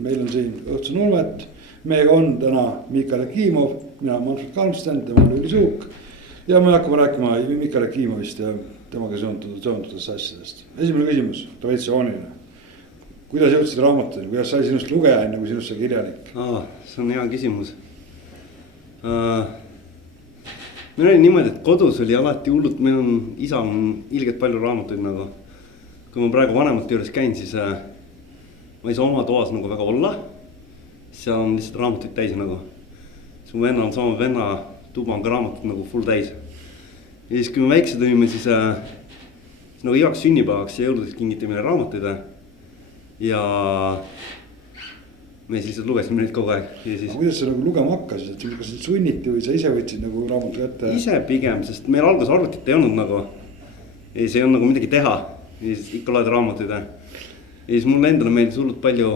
meil on siin Õhtsu Nulmet. Meiega on täna Mikael Jakimov, mina Manfred Kalmsten, tema on Lüüli Suuk. Ja me hakkame rääkima Mikael Jakimovist ja temaga seondudest asjadest. Esimene küsimus, traditsiooniline. Kuidas jõudsid raamatuni, kuidas sai sinust lugeja enne kui sinust sai kirjanik? See on hea küsimus. Meil oli niimoodi, et kodus oli alati hullult, meil on isa on ilgelt palju raamatuid nagu. Kui ma praegu vanemate juures käin, siis ma ei saa oma toas nagu väga olla. Seal on lihtsalt raamatuid täis nagu. Siis mu venna on sama venna, tuba on ka raamatud nagu full täis. Ja siis kui me väiksed olime, siis nagu igaks sünnipäevaks ja jõuludeks kingiti meile raamatuid. Ja me siis lugesime neid kogu aeg. Siis... Kuidas sa nagu lugema hakkasid, et kas sind sunniti või sa ise võtsid nagu raamatu kätte? Ise pigem, sest meil alguses arvutit ei olnud nagu. Ja siis ei olnud nagu midagi teha. Ja siis ikka loed raamatuid. Ja siis mulle endale meeldis hullult palju...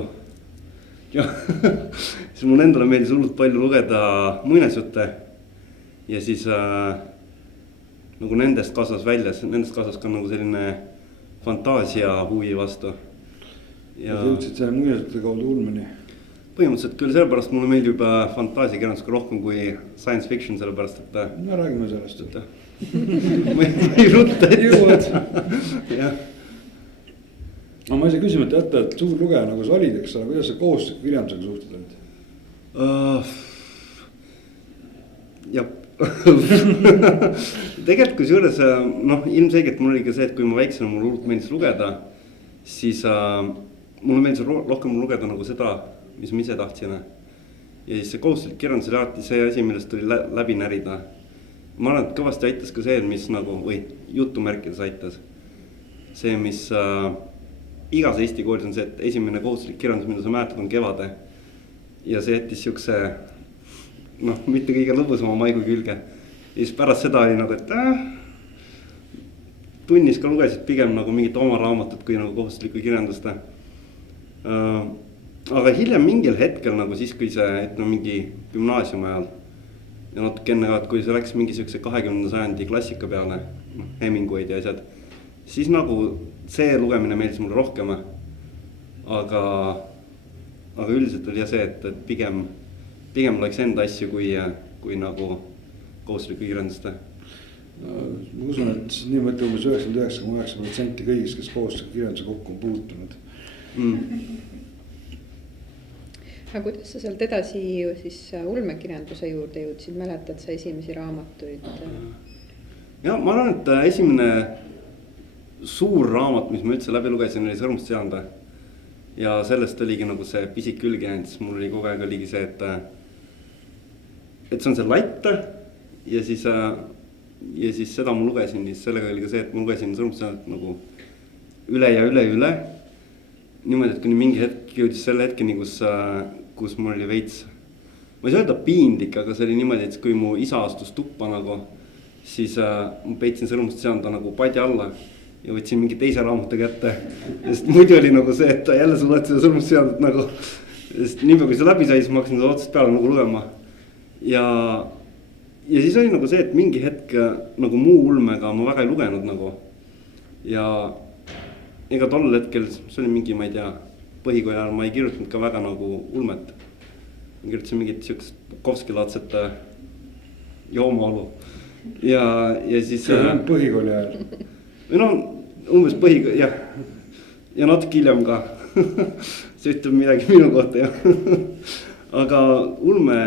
siis mulle endale meeldis hullult palju lugeda muinasjutte. Ja siis nagu nendest kasvas välja, nendest kasvas ka nagu selline fantaasia huvi vastu. Ja jõudsid selle muinasjutte kaudu ulmeni? Põhimõtteliselt küll, sellepärast mulle meeldib fantaasiakirjandus rohkem kui science fiction, sellepärast, et... No räägime sellest. Ma ei rutta jõuad. No ma ei saa küsimata jätta, et suur lugeja nagu sa olid, eks ole, kuidas sa koostöö kirjandusega suhtud olid? Jah. Tegelikult kui juures, ilmselgelt mul oli ka see, et kui ma väiksena mulle hullult meeldis lugeda, siis mulle meeldis rohkem lugeda nagu seda, mis ma ise tahtsin. Ja siis see kohustuslik kirjandus oli alati see asi, millest tuli läbi närida. Ma arvan, et kõvasti aitas ka see, mis nagu, või jutumärkides aitas. See, mis igas Eesti koolis on see, et esimene kohustuslik kirjandus, mida sa mäletad, on Kevade. Ja see jättis siukse, mitte kõige lõbusama maigu külge. Ja siis pärast seda oli nagu, et tunnis ka lugesid pigem nagu mingit oma raamatut kui nagu kohustuslikku kirjandust. Aga hiljem mingil hetkel nagu siis, kui see mingi gümnaasiumi ajal ja natuke enne, kui see läks mingi siukse 20. sajandi klassika peale, Hemingwayd ja asjad, siis nagu see lugemine meeldis mulle rohkem. Aga üldiselt oli see, et pigem oleks enda asju kui nagu kohustuslikku kirjandust. Ma usun, et niimoodi umbes 99,9% kõigist, kes kohustuslikku kirjanduse kokku on puutunud. Aga kuidas sa sealt edasi siis ulmekirjanduse juurde jõudsid, mäletad sa esimesi raamatuid? Ja ma arvan, et esimene suur raamat, mis ma üldse läbi lugesin, oli Sõrmust seanda. Ja sellest oligi nagu see pisik külge jäänud, siis mul oli kogu aeg oligi see, et see on see latt ja siis seda ma lugesin, siis sellega oli ka see, et ma lugesin Sõrmust seandat nagu üle ja üle. Niimoodi, et kuni mingi hetk jõudis selle hetkeni, kus mul oli veits, ma ei saa öelda piinlik, aga see oli niimoodi, et kui mu isa astus tuppa nagu, siis ma peitsin Sõrmust seanda nagu padja alla ja võtsin mingi teise raamatu kätte. Sest muidu oli nagu see, et jälle sa loed seda Sõrmust seandat nagu, sest niipea kui see läbi sai, siis ma hakkasin seda otsast peale nagu lugema. Ja siis oli nagu see, et mingi hetk nagu muu ulmega ma väga ei lugenud nagu. Ja ega tollel hetkel, see oli mingi, ma ei tea, põhikooli ajal ma ei kirjutanud ka väga nagu ulmet. Ma kirjutasin mingit siukest Bukovski-laadset joomaolu. Ja siis... See on põhikooli ajal? Või umbes põhikooli, jah. Ja natuke hiljem ka. See ütleb midagi minu kohta, jah. Aga ulme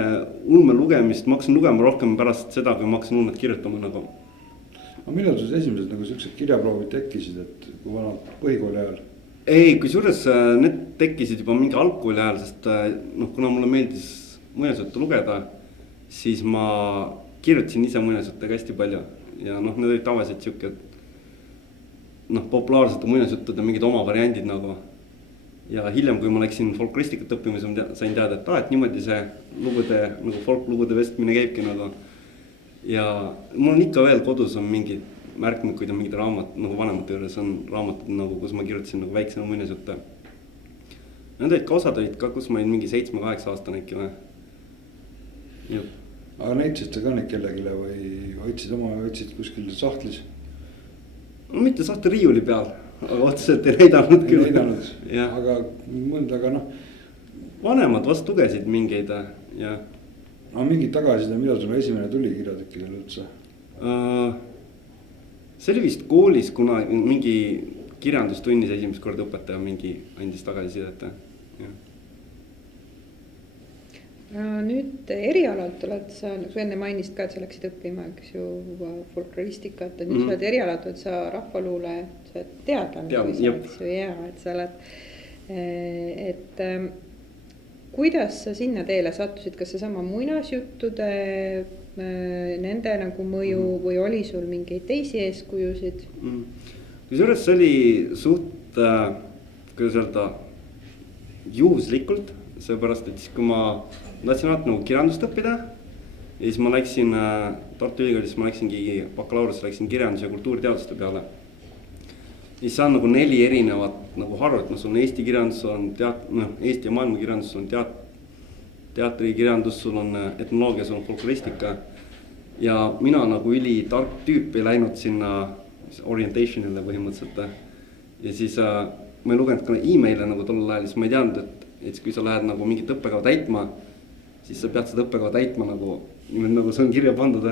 lugemist ma hakkasin lugema rohkem pärast seda, kui ma hakkasin ulmet kirjutama nagu. Aga millal sul esimesed nagu sellised kirjaproovid tekkisid, et kui vana põhikooli ajal? Ei, kui suures need tekkisid juba mingi algkooli ajal, sest kuna mulle meeldis muinasjutte lugeda, siis ma kirjutasin ise muinasjuttega hästi palju. Ja need olid tavaliselt siuke populaarsete muinasjuttude mingid oma variandid nagu. Ja hiljem, kui ma läksin folkloristikat õppima, sain teada, et niimoodi see lugude, nagu folklugude vestmine käibki nagu. Ja mul on ikka veel kodus on mingid märkmikuid ja mingid raamat, nagu vanemate juures on raamatud nagu, kus ma kirjutasin nagu väiksena muinasjutte. Need olid ka osad olid ka, kus ma olin mingi 7-8 aastane äkki või. Aga näitasid sa ka neid kellegile või hoidsid kuskil sahtlis? No mitte sahtel riiuli peal, aga otseselt ei näidanud küll. Aga vanemad vast lugesid mingeid ja aga mingid tagasiside, mida sulle esimene tuli kirjatükkidel üldse? see oli vist koolis, kuna mingi kirjandustunnis esimest korda õpetaja mingi andis tagasisidet. Nüüd erialalt oled sa, nagu sa enne mainisid ka, et sa läksid õppima, eks ju, folkloristikat, et nüüd sa oled erialalt, et sa rahvaluule, sa oled teadlane, eks ju, ja et sa oled, et kuidas sa sinna teele sattusid, kas seesama muinasjuttude nende nagu mõju või oli sul mingeid teisi eeskujusid? Kusjuures see oli suht, kuidas öelda, juhuslikult, seepärast, et siis kui ma tahtsin alati nagu kirjandust õppida ja siis ma läksin Tartu Ülikoolis, ma läksingi bakalaureuse, läksin kirjandus- ja kultuuriteaduste peale. Siis see on nagu 4 erinevat nagu harvet, sul on eesti kirjandus, sul on eesti ja maailma kirjandus, sul on teatrikirjandus, sul on etnoloogia, sul on folkloristika. Ja mina nagu ülitark tüüp ei läinud sinna orientationile põhimõtteliselt. Ja siis ma ei lugenud ka e-maile nagu tollel ajal, siis ma ei teadnud, et kui sa lähed nagu mingit õppekava täitma, siis sa pead seda õppekava täitma nagu see on kirja pandud.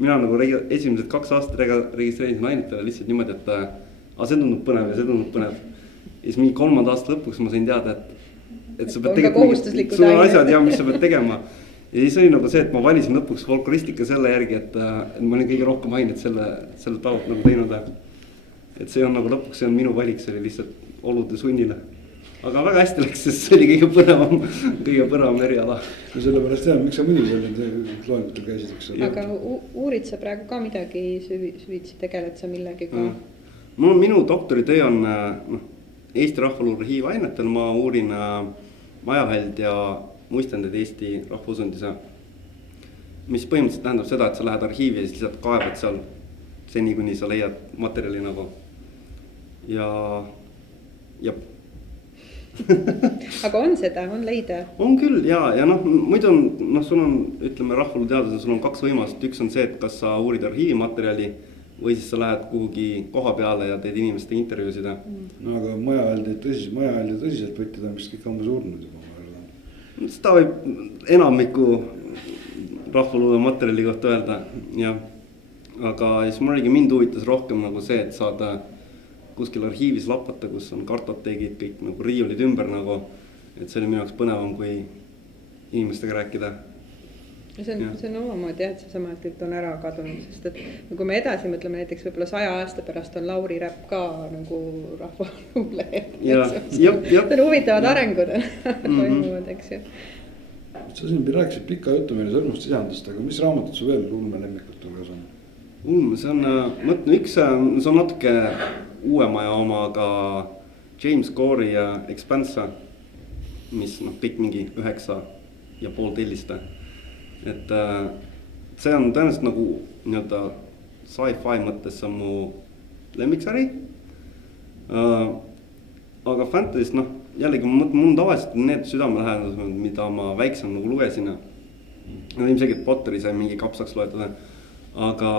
Mina nagu esimesed 2 aastat registreerisin ainetele lihtsalt niimoodi, et see tundub põnev ja see tundub põnev. Ja siis mingi 3. aasta lõpuks ma sain teada, et sa pead tegelikult sul on asjad ja mis sa pead tegema. Ja siis oli nagu see, et ma valisin lõpuks folkloristika selle järgi, et ma olin kõige rohkem ainet selle taot nagu teinud. Et see on nagu lõpuks, see on minu valik, see oli lihtsalt olude sunnile. Aga väga hästi läks, sest see oli kõige põnevam eriala. No sellepärast jah, miks sa muidu selle loengutel käisid, eks ole? Aga uurid sa praegu ka midagi süvitsi, tegeled sa millegiga? Minu doktoritöö on Eesti rahvaluule arhiivainetel, ma uurin majahäld ja muistendeid Eesti rahvausundis. Mis põhimõtteliselt tähendab seda, et sa lähed arhiivi ja siis lihtsalt kaevad seal seni, kuni sa leiad materjali nagu. Ja aga on seda, on leida? On küll ja muidu sul on, ütleme rahvaluuteadusel, sul on 2 võimalust. Üks on see, et kas sa uurid arhiivimaterjali või siis sa lähed kuhugi koha peale ja teed inimeste intervjuusid. No aga majahäldi tõsiselt võtted on vist kõik ammu surnud juba. Seda võib enamiku rahvaluule materjali kohta öelda, jah. Aga siis mul oligi mind huvitas rohkem nagu see, et saada kuskil arhiivis lapata, kus on kartoteegid, kõik nagu riiulid ümber nagu. Et see oli minu jaoks põnevam, kui inimestega rääkida. See on omamoodi jah, et seesama, et kõik on ära kadunud, sest et kui me edasi mõtleme, näiteks võib-olla 100 aasta pärast on Lauri Räpp ka nagu rahvaluule. See on huvitavad arengud toimuvad, eks ju. Sa siin rääkisid pika jutu meile Sõrmust sisandast, aga mis raamatud su veel Ulme lemmikult hulgas on? Ulme, see on üks, see on natuke uuemaja oma, aga James Corey ja Expanse, mis kõik mingi 9,5 tellist. Et see on tõenäoliselt nagu nii-öelda sci-fi mõttes see on mu lemmiksari. Aga fantasist, jällegi mul tavaliselt need südamelähedased, mida ma väiksem nagu lugesin. Ilmselgelt Potteri sai mingi kapsaks loetada, aga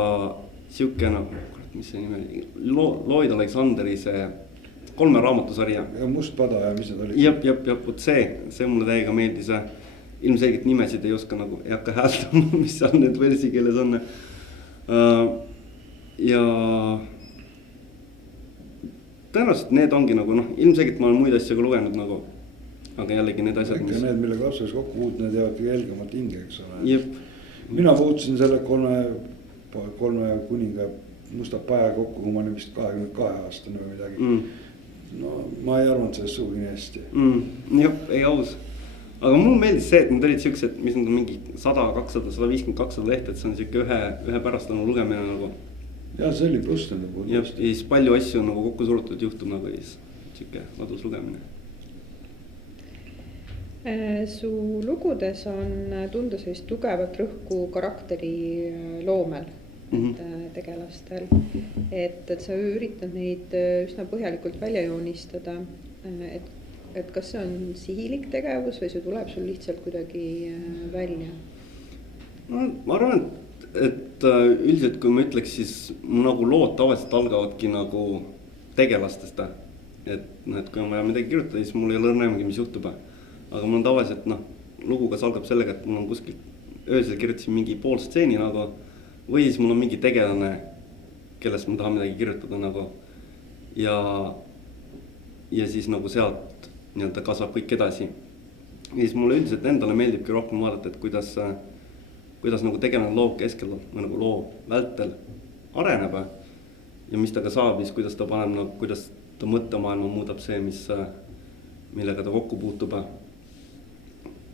siuke mis see nime oli, Lloyd Alexanderi see 3 raamatusarja. Ja Must pada ja mis need olid? Jep, see mulle täiega meeldis. Ilmselgelt nimesid ei oska nagu, ei hakka hääldama, mis seal need versi keeles on. Ja tõenäoliselt need ongi nagu, ilmselgelt ma olen muid asju ka lugenud nagu, aga jällegi need asjad, mis... Need, millega lapses kokku puut, need jäävad helgemalt hinge, eks ole. Jep. Mina puutusin selle 3 kuninga musta paja kokku, kui ma olin vist 22 aastane või midagi. No ma ei arvanud sellest suugi nii hästi. Jep, ei aus. Aga mul meeldis see, et need olid siuksed, mis on mingi 100, 200, 150, 200 lehte, et see on siuke ühe pärastlanu lugemine nagu. Ja see oli pluss nende puhul. Ja siis palju asju nagu kokku surutud juhtub nagu siis siuke ladus lugemine. Su lugudes on tunda sellist tugevat rõhku karakteri loomel tegelastel. Et sa üritad neid üsna põhjalikult välja joonistada, et kas see on sihilik tegevus või see tuleb sul lihtsalt kuidagi välja? Ma arvan, et üldiselt kui ma ütleks, siis nagu lood tavaliselt algavadki nagu tegelastest. Et kui on vaja midagi kirjutada, siis mul ei ole õrnemgi, mis juhtub. aga mul on tavaliselt noh, lugu kas algab sellega, et mul on kuskil öösel kirjutasin mingi pool stseeni nagu. Või siis mul on mingi tegelane, kellest ma tahan midagi kirjutada nagu. Ja siis nagu sealt nii-öelda kasvab kõik edasi. Ja siis mulle üldiselt endale meeldibki rohkem vaadata, et kuidas nagu tegelane loo keskel või nagu loo vältel areneb. Ja mis ta ka saab, siis kuidas ta paneb, no, kuidas ta mõttemaailma muudab see, millega ta kokku puutub.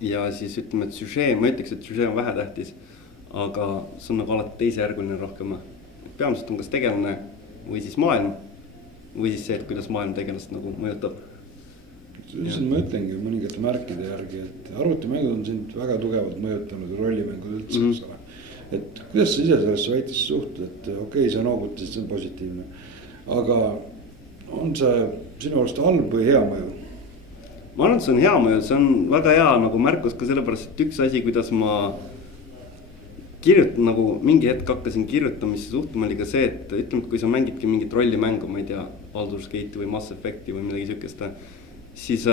Ja siis ütleme, et süžee, ma ütleks, et süžee on vähetähtis, aga see on nagu alati teisejärguline rohkem. Peamiselt on kas tegelane või siis maailm või siis see, et kuidas maailm tegelast nagu mõjutab. Üldiselt ma ütlengi mõningate märkide järgi, et arvutimängud on sind väga tugevalt mõjutanud rollimängud üldse, eks ole. Et kuidas sa ise sellesse väitesse suhtud, et okei, sa noogutasid, see on positiivne. Aga on see sinu arust halb või hea mõju? Ma arvan, et see on hea mõju, see on väga hea nagu märkus ka sellepärast, et üks asi, kuidas ma kirjutan nagu mingi hetk hakkasin kirjutamisse suhtuma, oli ka see, et ütleme, et kui sa mängidki mingit rollimängu, ma ei tea, Baldur's Gate'i või Mass Effect'i või midagi sükest, siis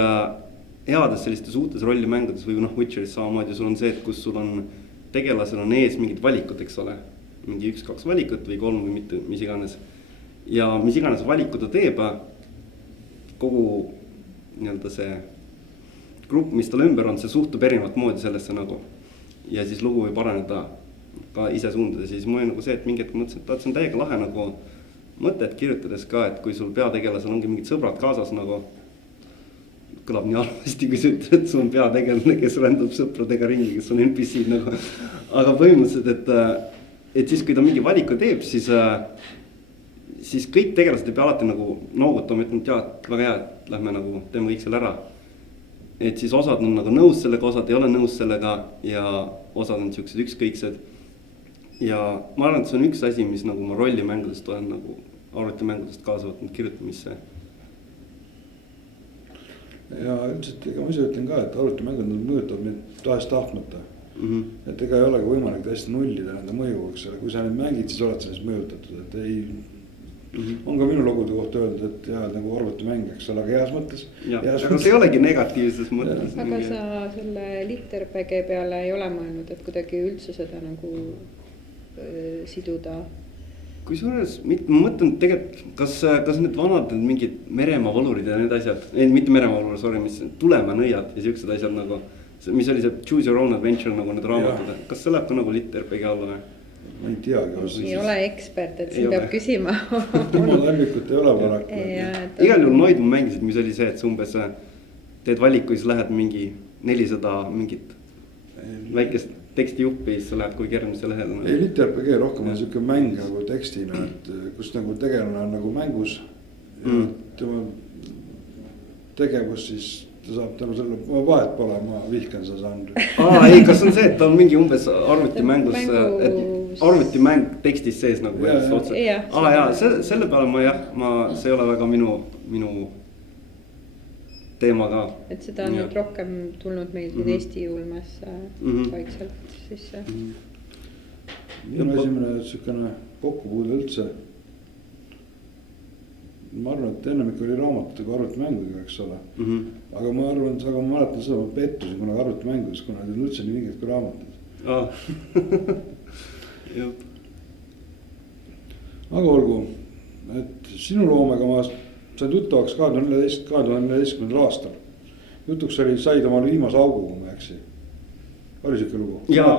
heades sellistes uutes rollimängudes või noh, Witcheris samamoodi sul on see, et kus sul on tegelasel on ees mingid valikud, eks ole. Mingi 1-2 valikut või 3 või mitte, mis iganes. Ja mis iganes valiku ta teeb, kogu nii-öelda see grupp, mis tal ümber on, see suhtub erinevat moodi sellesse nagu. Ja siis lugu võib areneda ka ise suundades. Ja siis mul oli nagu see, et mingi hetk mõtlesin, et see on täiega lahe nagu mõtet kirjutades ka, et kui sul peategelasel ongi mingid sõbrad kaasas nagu. Kõlab nii halvasti, kui sa ütled, et sul on peategelane, kes rändub sõpradega ringi, kes on NPC nagu. Aga põhimõtteliselt, et siis kui ta mingi valiku teeb, siis kõik tegelased ei pea alati nagu noogutama, ütleme, et jaa, väga hea, et lähme nagu teeme kõik selle ära. Et siis osad on nagu nõus sellega, osad ei ole nõus sellega ja osad on siuksed ükskõiksed. Ja ma arvan, et see on üks asi, mis nagu ma rollimängudest olen nagu arvutimängudest kaasa võtnud kirjutamisse. Ja üldiselt ega ma ise ütlen ka, et arvutimängud mõjutab mind tahest tahtmata. Et ega ei olegi võimalik hästi nullida nende mõju, eks ole, kui sa neid mängid, siis oled sellest mõjutatud, et ei. On ka minu logude kohta öeldud, et jah, nagu arvutimäng, eks ole, aga heas mõttes. Aga see ei olegi negatiivses mõttes. Aga sa selle LitRPG peale ei ole mõelnud, et kuidagi üldse seda nagu siduda? Kui suures, ma mõtlen tegelikult, kas need vanad mingid Meremaa valurid ja need asjad, mitte Meremaa valur, sorry, mis Tulemaa nõiad ja siuksed asjad nagu, mis oli see Choose Your Own Adventure nagu need raamatud, kas see läheb ka nagu LitRPG alla või? Ma ei teagi. Ei ole ekspert, et siin peab küsima. Tema lämbikut ei ole paraku. Igal juhul Noid ma mängisid, mis oli see, et umbes teed valiku, siis lähed mingi 400 mingit väikest tekstijuppi, siis sa lähed kui järgmise lehele. Ei, LitRPG rohkem on siuke mäng nagu tekstina, et kus nagu tegelane on nagu mängus. Ja tema tegevus siis ta saab tänu selle, ma vahet pole, ma vihkan seda žanri. Ei, kas on see, et ta on mingi umbes arvutimängus, et arvutimäng tekstis sees nagu. Jaa, selle peale see ei ole väga minu teema ka. Et seda on nüüd rohkem tulnud meil siin Eesti julmesse vaikselt sisse. Minu esimene sükene kokkupuude üldse. Ma arvan, et ennemik oli raamatutega arvutimängudega, eks ole. Aga ma arvan, aga ma mäletan seda, ma pettusin kunagi arvutimängudes, kuna need on üldse nii mingid kui raamatud. Aga olgu, et sinu loomega ma sain tuttavaks 2014. aastal. Jutuks said omal viimase augu, kui ma eksi. Oli siuke lugu? Ja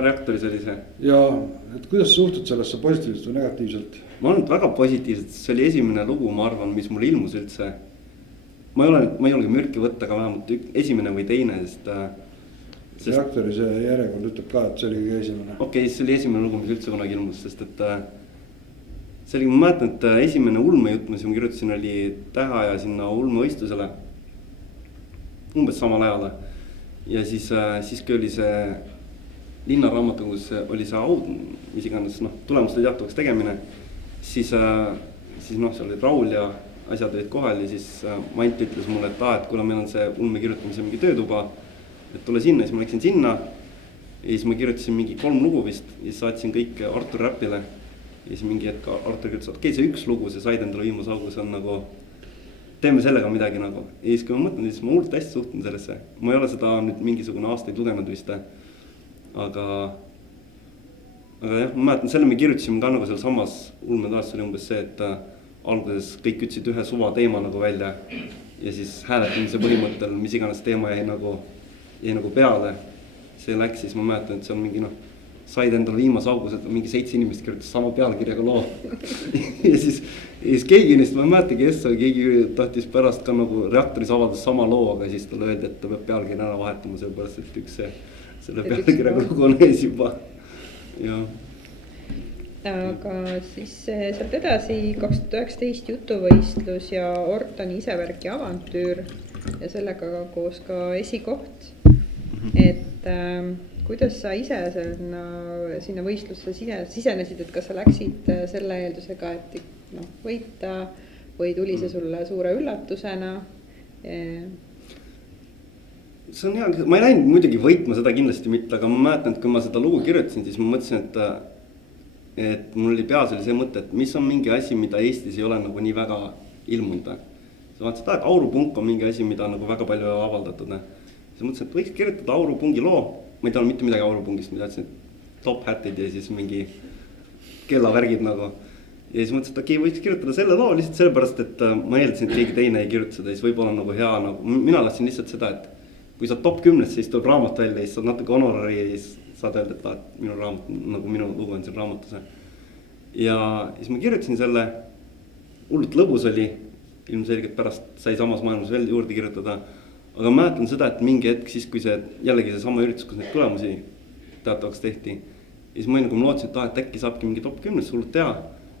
reaktoris oli see. Ja, et kuidas suhtud sellesse positiivselt või negatiivselt? Ma arvan, et väga positiivselt, see oli esimene lugu, ma arvan, mis mul ilmus üldse. Ma ei olegi mürki võtta, aga vähemalt esimene või teine, sest reaktori see järjekord ütleb ka, et see oli esimene. Okei, see oli esimene lugu, mis üldse kunagi ilmus, sest et see oli, ma mäletan, et esimene ulmejutt, mis ma kirjutasin, oli Täheaja sinna ulmevõistlusele umbes samal ajal. Ja siis kui oli see linnaraamatukogus oli see aud, mis iganes tulemuste teatavaks tegemine, siis seal olid Raul ja asjad olid kohal ja siis Mant ütles mulle, et kuna meil on see ulme kirjutamise mingi töötuba, et tule sinna, siis ma läksin sinna ja siis ma kirjutasin mingi 3 lugu vist ja siis saatsin kõik Artur Räpile ja siis mingi hetk Artur kirjutas, okei, see üks lugu, see said endale viimase augu, see on nagu teeme sellega midagi nagu. Ja siis kui ma mõtlen, siis ma hullult hästi suhtun sellesse. Ma ei ole seda nüüd mingisugune aastaid lugenud vist. Aga jah, ma mäletan, selle me kirjutasime ka nagu seal samas ulmetaas oli umbes see, et alguses kõik ütlesid ühe suva teema nagu välja. Ja siis hääletamise põhimõttel, mis iganes teema jäi nagu peale. See läks, siis ma mäletan, et see on mingi said endale viimase augus, et mingi 7 inimest kirjutas sama pealkirjaga loo. ja siis keegi neist, ma ei mäleta, kes, keegi tahtis pärast ka nagu reaktoris avaldas sama loo, aga siis talle öeldi, et ta peab pealkirja ära vahetama, sellepärast, et üks selle pealkirjaga lugu on ees juba. Ja. Aga siis sealt edasi 2019 jutuvõistlus ja Ortoni isevärki avantüür ja sellega koos ka esikoht. Et kuidas sa ise sinna võistlusse sisenesid, et kas sa läksid selle eeldusega, et võita või tuli see sulle suure üllatusena? See on hea, ma ei läinud muidugi võitma seda kindlasti mitte, aga ma mäletan, et kui ma seda lugu kirjutasin, siis ma mõtlesin, et mul oli peas oli see mõte, et mis on mingi asi, mida Eestis ei ole nagu nii väga ilmunud. Sa vaatasid, et Aurupunk on mingi asi, mida nagu väga palju avaldatud. Siis mõtlesin, et võiks kirjutada Aurupungi loo. Ma ei tea mitte midagi Aurupungist, ma teadsin, et top hatid ja siis mingi kellavärgid nagu. Ja siis mõtlesin, et okei, võiks kirjutada selle loo lihtsalt sellepärast, et ma eeldasin, et keegi teine ei kirjuta seda. Siis võib-olla nagu hea, mina lasin lihtsalt seda, et kui sa top 10, siis tuleb raamat välja ja siis saad natuke honorari ja siis saad öelda, et minu raamat, nagu minu lugu on siin raamatus. Ja siis ma kirjutasin selle, hullult lõbus oli, ilmselgelt pärast sai samas maailmas veel juurde kirjutada. Aga ma mäletan seda, et mingi hetk siis, kui see jällegi see sama üritus, kus neid tulemusi teatavaks tehti. Ja siis ma lootsin, et äkki saabki mingi top 10, hullult teha.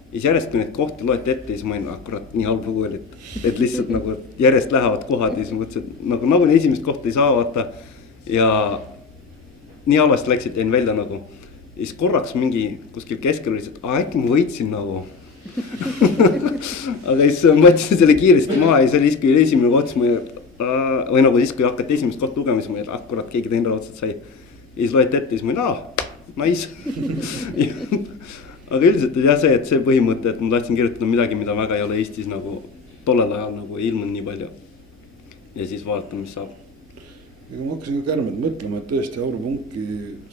Ja siis järjest, kui neid kohti loeti ette, siis ma kurat nii halb lugu oli, et lihtsalt nagu järjest lähevad kohad ja siis mõtlesin, et nagu esimest kohta ei saa vaata. Ja nii halvasti läks, et jäin välja nagu. Ja siis korraks mingi kuskil keskel oli, et äkki ma võitsin nagu. Aga siis ma võtsin selle kiiresti maha ja see oli siis, kui esimene koht, või nagu siis, kui hakati esimest kohta lugema, siis ma ei kurat, keegi teine otsad sai. Ja siis loeti ette ja siis ma nice. Aga üldiselt oli jah see, et see põhimõte, et ma tahtsin kirjutada midagi, mida väga ei ole Eestis nagu tollel ajal nagu ilmunud nii palju. Ja siis vaadata, mis saab. Ega ma hakkasin ka kärmed mõtlema, et tõesti Aurupunki,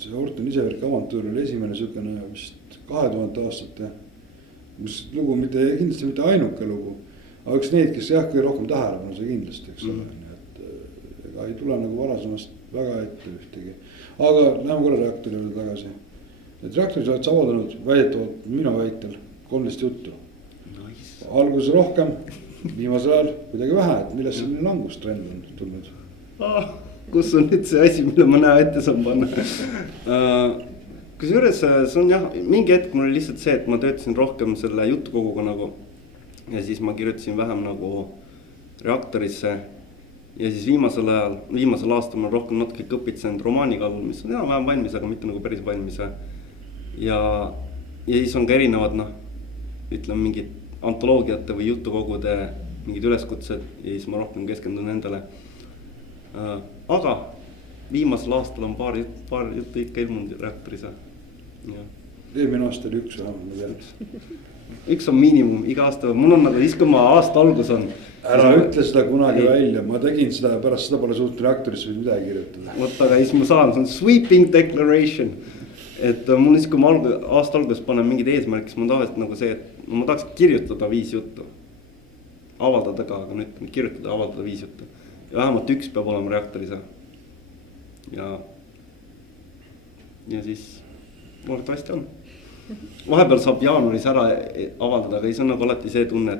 see Ortoni isevärki avantüür oli esimene sükene vist 2000 aastate. Mis lugu kindlasti mitte ainuke lugu, aga üks neid, kes jah, kõige rohkem tähelepanu sai kindlasti, eks ole. Et ega ei tule nagu varasemast väga ette ühtegi. Aga läheme korra reaktori veel tagasi. Et reaktoris oled sa avaldanud väidetavalt minu väitel 13 juttu. Nice. Alguses rohkem, viimasel ajal kuidagi vähe, et millest selline langustrend on tulnud? Kus on nüüd see asi, mille ma näe ette saan panna? Kusjuures see on jah, mingi hetk mul oli lihtsalt see, et ma töötasin rohkem selle jutukoguga nagu. Ja siis ma kirjutasin vähem nagu reaktorisse. Ja siis viimasel aastal ma rohkem natuke õpitsenud romaani kallal, mis on vähem valmis, aga mitte nagu päris valmis. Ja siis on ka erinevad, ütleme mingid antoloogiate või jutukogude mingid üleskutsed ja siis ma rohkem keskendun nendele. Aga viimasel aastal on paar juttu ikka ilmunud reaktoris. Eelmine aasta oli üks vähemalt. Üks on miinimum, iga aasta, mul on nagu siis, kui ma aasta algus on. Ära ütle seda kunagi välja, ma tegin seda, pärast seda pole suutnud reaktorisse või midagi kirjutada. Võt, aga siis ma saan, see on sweeping declaration. Et mul siis, kui ma aasta algus panen mingid eesmärk, siis ma tavaliselt nagu see, et ma tahaks kirjutada 5 juttu. Avaldada ka, aga nüüd kirjutada, avaldada 5 juttu. Ja vähemalt üks peab olema reaktoris. Ja siis loodetavasti on. Vahepeal saab jaanuaris ära avaldada, aga siis on nagu alati see tunne,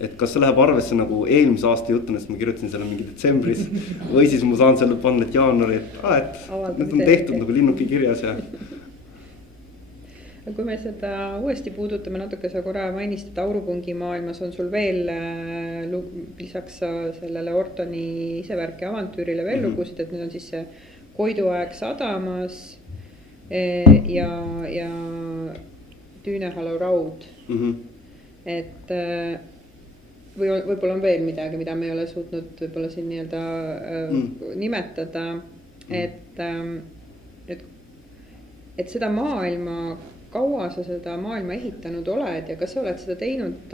et kas see läheb arvesse nagu eelmise aasta jutuna, sest ma kirjutasin selle mingi detsembris või siis ma saan selle panna, et jaanuari, et need on tehtud nagu linnuki kirjas ja. Kui me seda uuesti puudutame natuke, sa korra mainisid, et Aurupungi maailmas on sul veel lisaks sellele Ortoni isevärki avantüürile veel lugusid, et nüüd on siis see Koiduaeg sadamas ja Tüünehalu raud. Et võib-olla on veel midagi, mida me ei ole suutnud võib-olla siin nii-öelda nimetada, et seda maailma kaua sa seda maailma ehitanud oled ja kas sa oled seda teinud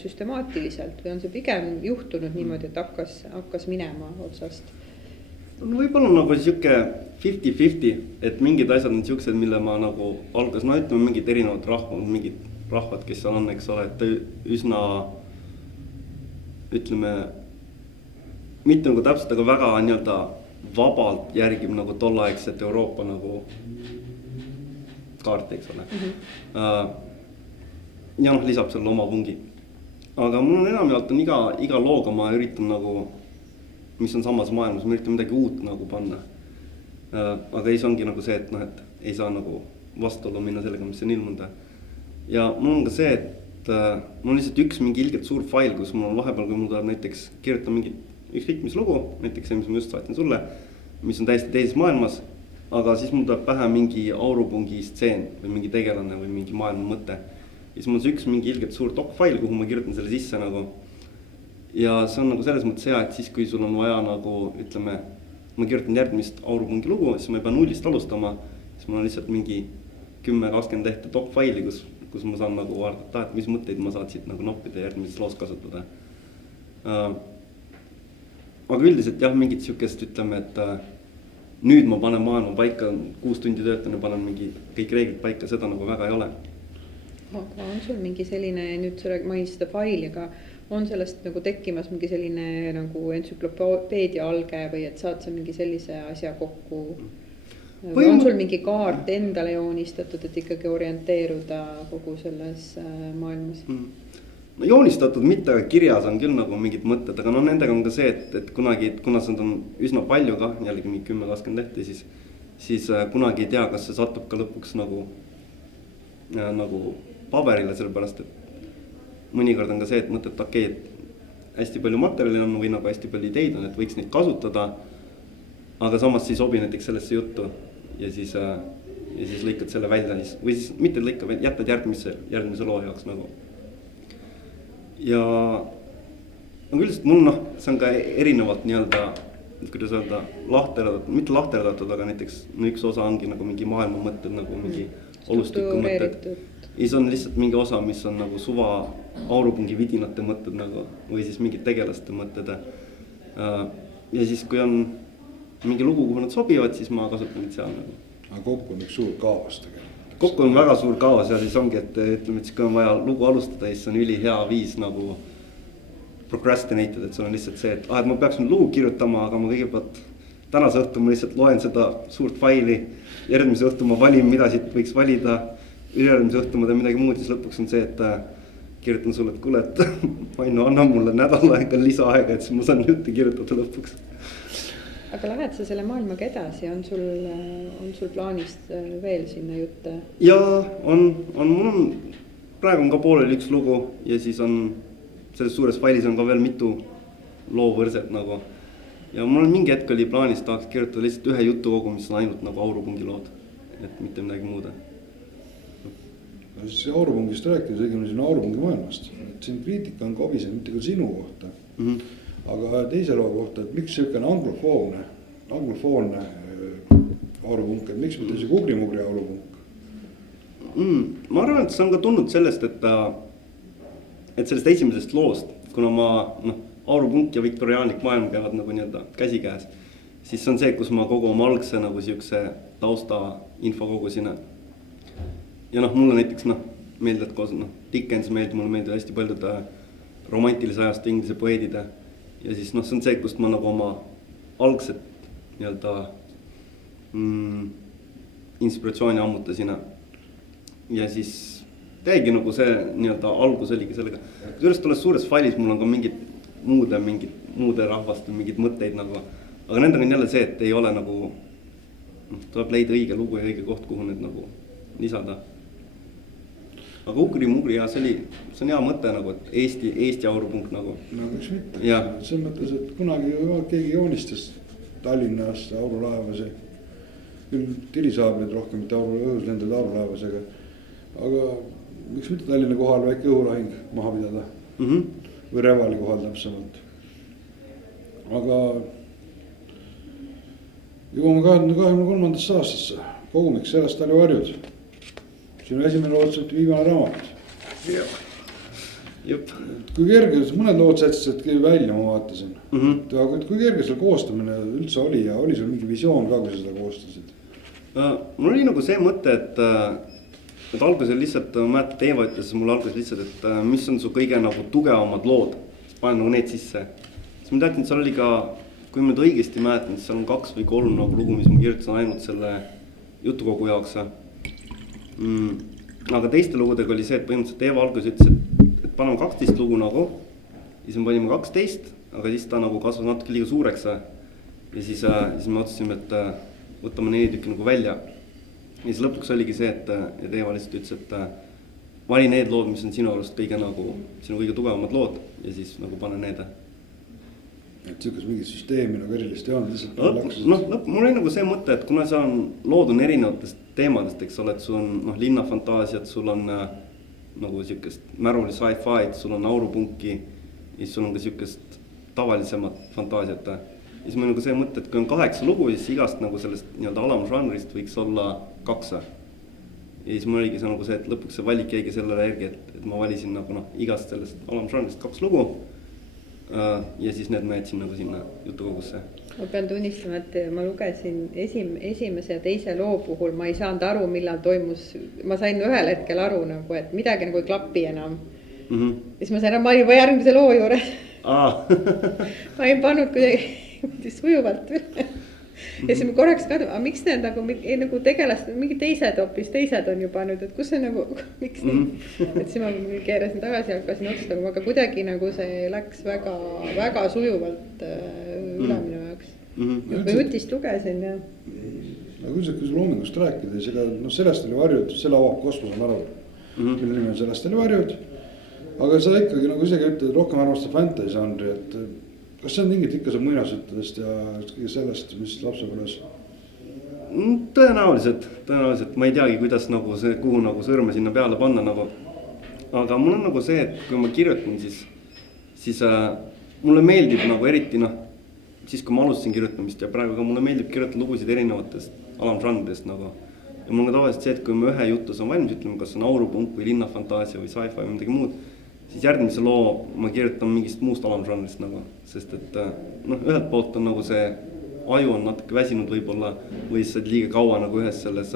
süstemaatiliselt või on see pigem juhtunud niimoodi, et hakkas minema otsast? No võib-olla nagu sihuke 50-50, et mingid asjad on siuksed, mille ma nagu algas, no ütleme mingid erinevad mingid rahvad, kes seal on, eks ole, et üsna ütleme, mitte nagu täpselt, aga väga nii-öelda vabalt järgib nagu tolleaegset Euroopa nagu kaarti, eks ole. Ja noh, lisab selle oma pungi. Aga mul on enamjaolt on iga looga ma üritan nagu, mis on samas maailmas, ma üritan midagi uut nagu panna. Aga ei, see ongi nagu see, et noh, et ei saa nagu vastuollu minna sellega, mis on ilmunud. Ja mul on ka see, et mul on lihtsalt üks mingi ilgelt suur fail, kus mul on vahepeal, kui mul tuleb näiteks kirjutada mingit ükskõik mis lugu, näiteks see, mis ma just saatin sulle, mis on täiesti teises maailmas, aga siis mul tuleb pähe mingi aurupungi stseen või mingi tegelane või mingi maailma mõte. Ja siis mul on see üks mingi ilgelt suur doc-fail, kuhu ma kirjutan selle sisse nagu. Ja see on nagu selles mõttes hea, et siis kui sul on vaja nagu, ütleme, ma kirjutan järgmist aurupungi lugu, siis ma ei pea nullist alustama, siis mul on lihtsalt mingi 10-20 lehte doc-faili, kus ma saan nagu vaadata, et mis mõtteid ma saan siit nagu noppida järgmises loos kasutada. Aga üldiselt jah, mingit siukest ütleme, et nüüd ma panen maailma paika, 6 tundi töötan ja panen mingi kõik reeglid paika, seda nagu väga ei ole. Aga on sul mingi selline, nüüd sa mainisid seda faili, aga on sellest nagu tekkimas mingi selline nagu entsüklopeedia alge või et saad sa mingi sellise asja kokku? Või on sul mingi kaart endale joonistatud, et ikkagi orienteeruda kogu selles maailmas? No joonistatud mitte, aga kirjas on küll nagu mingid mõtted, aga no nendega on ka see, et kunagi, kuna seda on üsna palju ka, jällegi mingi 10-20 lehti, siis kunagi ei tea, kas see satub ka lõpuks nagu paberile, sellepärast, et mõnikord on ka see, et mõtled, okei, et hästi palju materjali on või nagu hästi palju ideid on, et võiks neid kasutada, aga samas ei sobi näiteks sellesse juttu ja siis lõikad selle välja või siis mitte lõika, jätad järgmise loo jaoks nagu. Ja üldiselt mul see on ka erinevalt nii-öelda, kuidas öelda, mitte lahterdatud, aga näiteks üks osa ongi nagu mingi maailma mõtted, nagu mingi olustiku mõtted. Ja see on lihtsalt mingi osa, mis on nagu suva aurupungi vidinate mõtted nagu, või siis mingid tegelaste mõtted. Ja siis kui on mingi lugu, kuhu nad sobivad, siis ma kasutan neid seal nagu. Aga kokku on üks suur kaos tegelikult. Kokku on väga suur kaos ja siis ongi, et ütleme, et siis kui on vaja lugu alustada, siis on üli hea viis nagu procrastinated, et sul on lihtsalt see, et ma peaks nüüd lugu kirjutama, aga ma kõigepealt tänase õhtu ma lihtsalt loen seda suurt faili, järgmise õhtu ma valin, mida siit võiks valida, järgmise õhtu ma teen midagi muud, siis lõpuks on see, et kirjutan sulle, et kuule, et Aino, anna mulle nädal aega lisaaega, et siis ma saan jutti kirjutada lõpuks. Aga lähed sa selle maailmaga edasi, on sul plaanist veel sinna jutte? Ja mul on praegu on ka pooleli üks lugu ja siis on selles suures failis on ka veel mitu loovõrset nagu. Ja mul mingi hetk oli plaanis, tahaks kirjutada lihtsalt ühe jutukogu, mis on ainult nagu aurupungi lood, et mitte midagi muuda. Siis aurupungist rääkides, õigemini siin aurupungi maailmast, et siin kriitika on kobisenud mitte küll sinu kohta, aga teise loo kohta, et miks selline anglofoonne aurupunk, et miks mitte see kugri-mugri aurupunk? Ma arvan, et see on ka tulnud sellest, et sellest esimesest loost, kuna aurupunk ja viktoriaanlik maailm käivad nagu nii-öelda käsikäes, siis see on see, kus ma kogu oma algse nagu siukse tausta info kogusin. Ja mulle näiteks meeldivad koos Dickens mulle meeldivad hästi paljud romantilise ajast inglise poeedid. Ja siis see on see, kust ma nagu oma algset nii-öelda inspiratsiooni ammutasin. Ja siis täiegi nagu see nii-öelda algus oligi sellega. Kusjuures tolles suures failis mul on ka mingid muude rahvast või mingid mõtteid nagu. Aga nendega on jälle see, et ei ole nagu, tuleb leida õige lugu ja õige koht, kuhu need nagu lisada. Aga ugri-mugri ja see on hea mõte nagu, et Eesti aurupunk nagu. No miks mitte, see mõttes, et kunagi keegi joonistas Tallinnas aurulaevasi, küll tirisaabrid rohkem, mitte õhus lendada aurulaevasega, aga miks mitte Tallinna kohal väike õhulahing maha pidada või Revali kohal täpsemalt. Aga jõuame 2023. aastasse, kogumiks sellest oli varjud. sinu esimene lood, viimane raamat. Jupp. Kui kerge, mõned lood sättisidki välja, ma vaatasin. Aga kui kerge seal koostamine üldse oli ja oli sul mingi visioon ka, kui sa seda koostasid? Mul oli nagu see mõte, et alguses lihtsalt, ma mäletan, et Eeva ütles mulle alguses lihtsalt, et mis on su kõige nagu tugevamad lood. Siis panen nagu need sisse. Siis ma teatin, et seal oli ka, kui ma nüüd õigesti mäletan, siis seal on 2 või 3 nagu lugu, mis ma kirjutasin ainult selle jutukogu jaoks. Aga teiste lugudega oli see, et põhimõtteliselt Eeva alguses ütles, et paneme 12 lugu nagu. Siis me panime 12, aga siis ta nagu kasvas natuke liiga suureks. Ja siis me otsusime, et võtame 4 tükki nagu välja. Ja siis lõpuks oligi see, et Eeva lihtsalt ütles, et vali need lood, mis on sinu arust kõige nagu, sinu kõige tugevamad lood. Ja siis nagu pane need. Et sihukes mingit süsteemi nagu erilist ei olnud. Mul oli nagu see mõte, et kuna see on, lood on erinevatest teemadest, eks ole, et sul on linnafantaasiat, sul on nagu sihukest märuli sci-fi'd, sul on aurupunki ja siis sul on ka sihukest tavalisemat fantaasiat. Ja siis meil nagu see mõte, et kui on 8 lugu, siis igast nagu sellest nii-öelda alamžanrist võiks olla 2. Ja siis mul oligi see nagu see, et lõpuks see valik jäigi sellele järgi, et ma valisin nagu igast sellest alamžanrist 2 lugu. Ja siis need ma jätsin nagu sinna jutukogusse. Ma pean tunnistama, et ma lugesin esimese ja teise loo puhul, ma ei saanud aru, millal toimus, ma sain ühel hetkel aru nagu, et midagi nagu ei klapi enam. Siis ma sain, ma olin juba järgmise loo juures. Ma ei pannud kuidagi sujuvalt. Ja siis ma korraks ka, aga miks need nagu tegelast, mingi teised on juba nüüd, et kus see nagu, miks nii? Et siis ma keerasin tagasi ja hakkasin otsustama, aga kuidagi nagu see läks väga, väga sujuvalt üle minu jaoks. Või jutist lugesin ja. Aga kui sa loomingust rääkida, siis sellest oli varjud, selle avab Kosmos on aru. Mille nimi on sellest oli varjud. Aga sa ikkagi nagu isegi ütled rohkem armastab fantasy žanri, et kas see on mingit ikka see muinasjuttudest ja kõige sellest, mis lapsepõlves? Tõenäoliselt, ma ei teagi, kuidas nagu see, kuhu nagu sõrme sinna peale panna nagu. Aga mul on nagu see, et kui ma kirjutan, siis mulle meeldib nagu eriti siis kui ma alustasin kirjutamist ja praegu ka mulle meeldib kirjutada lugusid erinevatest alamžanridest nagu. Ja mul on ka tavaliselt see, et kui ma ühe jutu saan valmis, ütleme, kas on aurupunk või linnafantaasia või sci-fi või midagi muud, siis järgmise loo ma kirjutan mingist muust alamžanrist nagu, sest et ühelt poolt on nagu see aju on natuke väsinud võib-olla või sa liiga kaua nagu ühes selles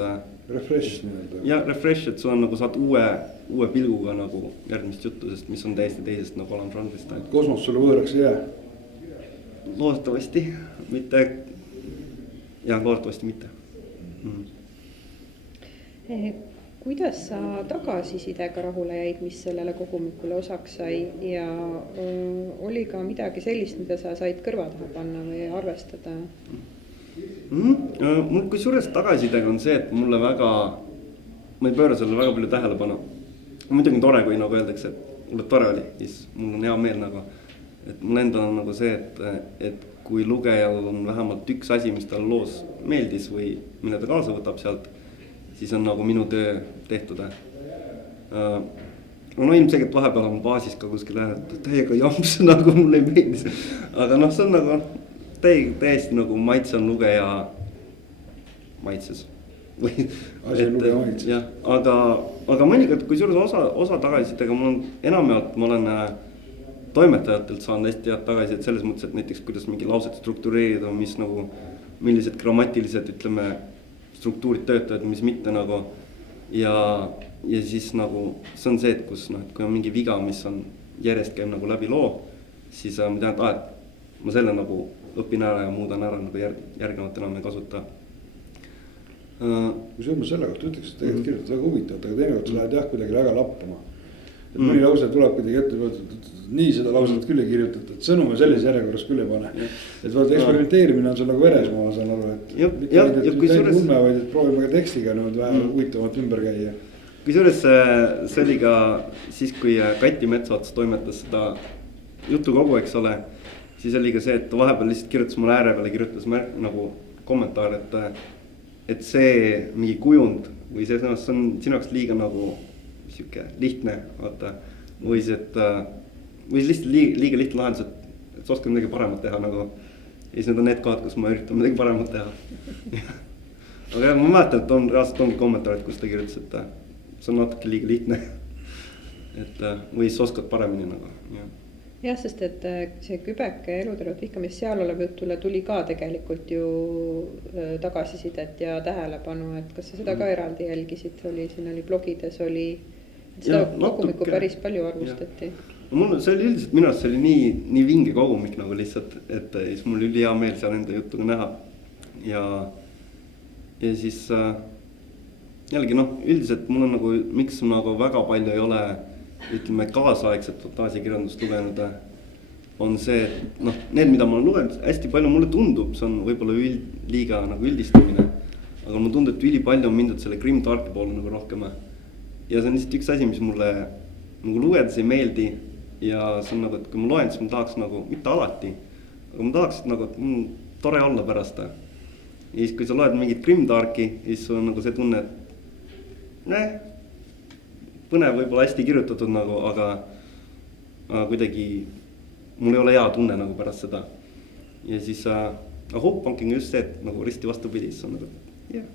refresh nii-öelda. Ja refresh, et sul on nagu saad uue pilguga nagu järgmist juttu, sest mis on täiesti teisest nagu alamžanrist. Kosmos sulle võõraks ei jää? Loodetavasti mitte. Ja loodetavasti mitte. Kuidas sa tagasisidega rahule jäid, mis sellele kogumikule osaks sai ja oli ka midagi sellist, mida sa said kõrva taha panna või arvestada? Mul kui suures tagasisidega on see, et mulle väga, ma ei pööra selle väga palju tähelepanu. Muidugi tore, kui nagu öeldakse, et mulle tore oli, siis mul on hea meel nagu, et mul endal on nagu see, et kui lugejal on vähemalt üks asi, mis tal loos meeldis või mille ta kaasa võtab sealt, siis on nagu minu töö tehtud. Ilmselgelt vahepeal on baasis ka kuskil täiega jamps, nagu mulle ei meeldis. Aga see on nagu täiesti nagu maitse on lugeja maitses. Asi on lugeja maitses. Aga mõnikord, kui suures osa tagasisidega, mul on enamjaolt, ma olen toimetajatelt saanud hästi head tagasisid selles mõttes, et näiteks kuidas mingi lauset struktureerida, mis nagu, millised grammatilised, ütleme, struktuurid töötavad, mis mitte nagu ja siis nagu see on see, et kus et kui on mingi viga, mis on järjest käib nagu läbi loo, siis ma tean, et ma selle nagu õpin ära ja muudan ära nagu järgnevat enam ei kasuta. Kui sa selle kohta ütleks, et tegelikult kirjutad väga huvitavat, aga teinekord sa lähed kuidagi väga lappama. Et mõni lause tuleb kuidagi ette, nii seda lauset küll ei kirjutata, et sõnum sellises järjekorras küll ei pane. Et eksperimenteerimine on sul nagu veres, ma saan aru, et mitte ainult ulme, vaid et proovime ka tekstiga vähe huvitavalt ümber käia. Kui suures see oli ka siis, kui Kati Metsots toimetas seda jutukogu, eks ole, siis oli ka see, et vahepeal lihtsalt kirjutas mulle ääre peale, kirjutas nagu kommentaar, et see mingi kujund või see sõnast, see on sinu jaoks liiga nagu siuke lihtne, vaata, või lihtsalt liiga lihtne lahendus, et sa oskad midagi paremat teha nagu. Ja siis need on need kohad, kus ma üritan midagi paremat teha. Aga ma mäletan, et on reaalselt kommentaarid, kus ta kirjutas, et see on natuke liiga lihtne. et või sa oskad paremini nagu, jah. jah, sest et see Kübeke elutervet vihkamist seal olev jutule tuli ka tegelikult ju tagasisidet ja tähelepanu, et kas sa seda ka eraldi jälgisid, siin oli blogides oli, seda kogumikku päris palju arvustati. No mul see oli üldiselt, minu arust see oli nii vinge kogumik nagu lihtsalt, et siis mul oli hea meel seal enda juttu ka näha. Ja siis jällegi üldiselt mul on nagu, miks nagu väga palju ei ole, ütleme, kaasaegset fantaasiakirjandust lugenud, on see, et need, mida ma olen lugenud, hästi palju mulle tundub, see on võib-olla liiga nagu üldistamine, aga mulle tundub, et ülipalju on mindud selle grimdarki poole nagu rohkem. Ja see on lihtsalt üks asi, mis mulle nagu lugedes ei meeldi ja see on nagu, et kui ma loen, siis ma tahaks nagu, mitte alati, aga ma tahaks, et nagu, et tore olla pärast. Ja siis, kui sa loed mingit grimdarki, siis on nagu see tunne, et põnev, võib-olla hästi kirjutatud nagu, aga kuidagi mul ei ole hea tunne nagu pärast seda. Ja siis Hopepunking just see, et nagu risti vastupidi, siis on nagu, jah.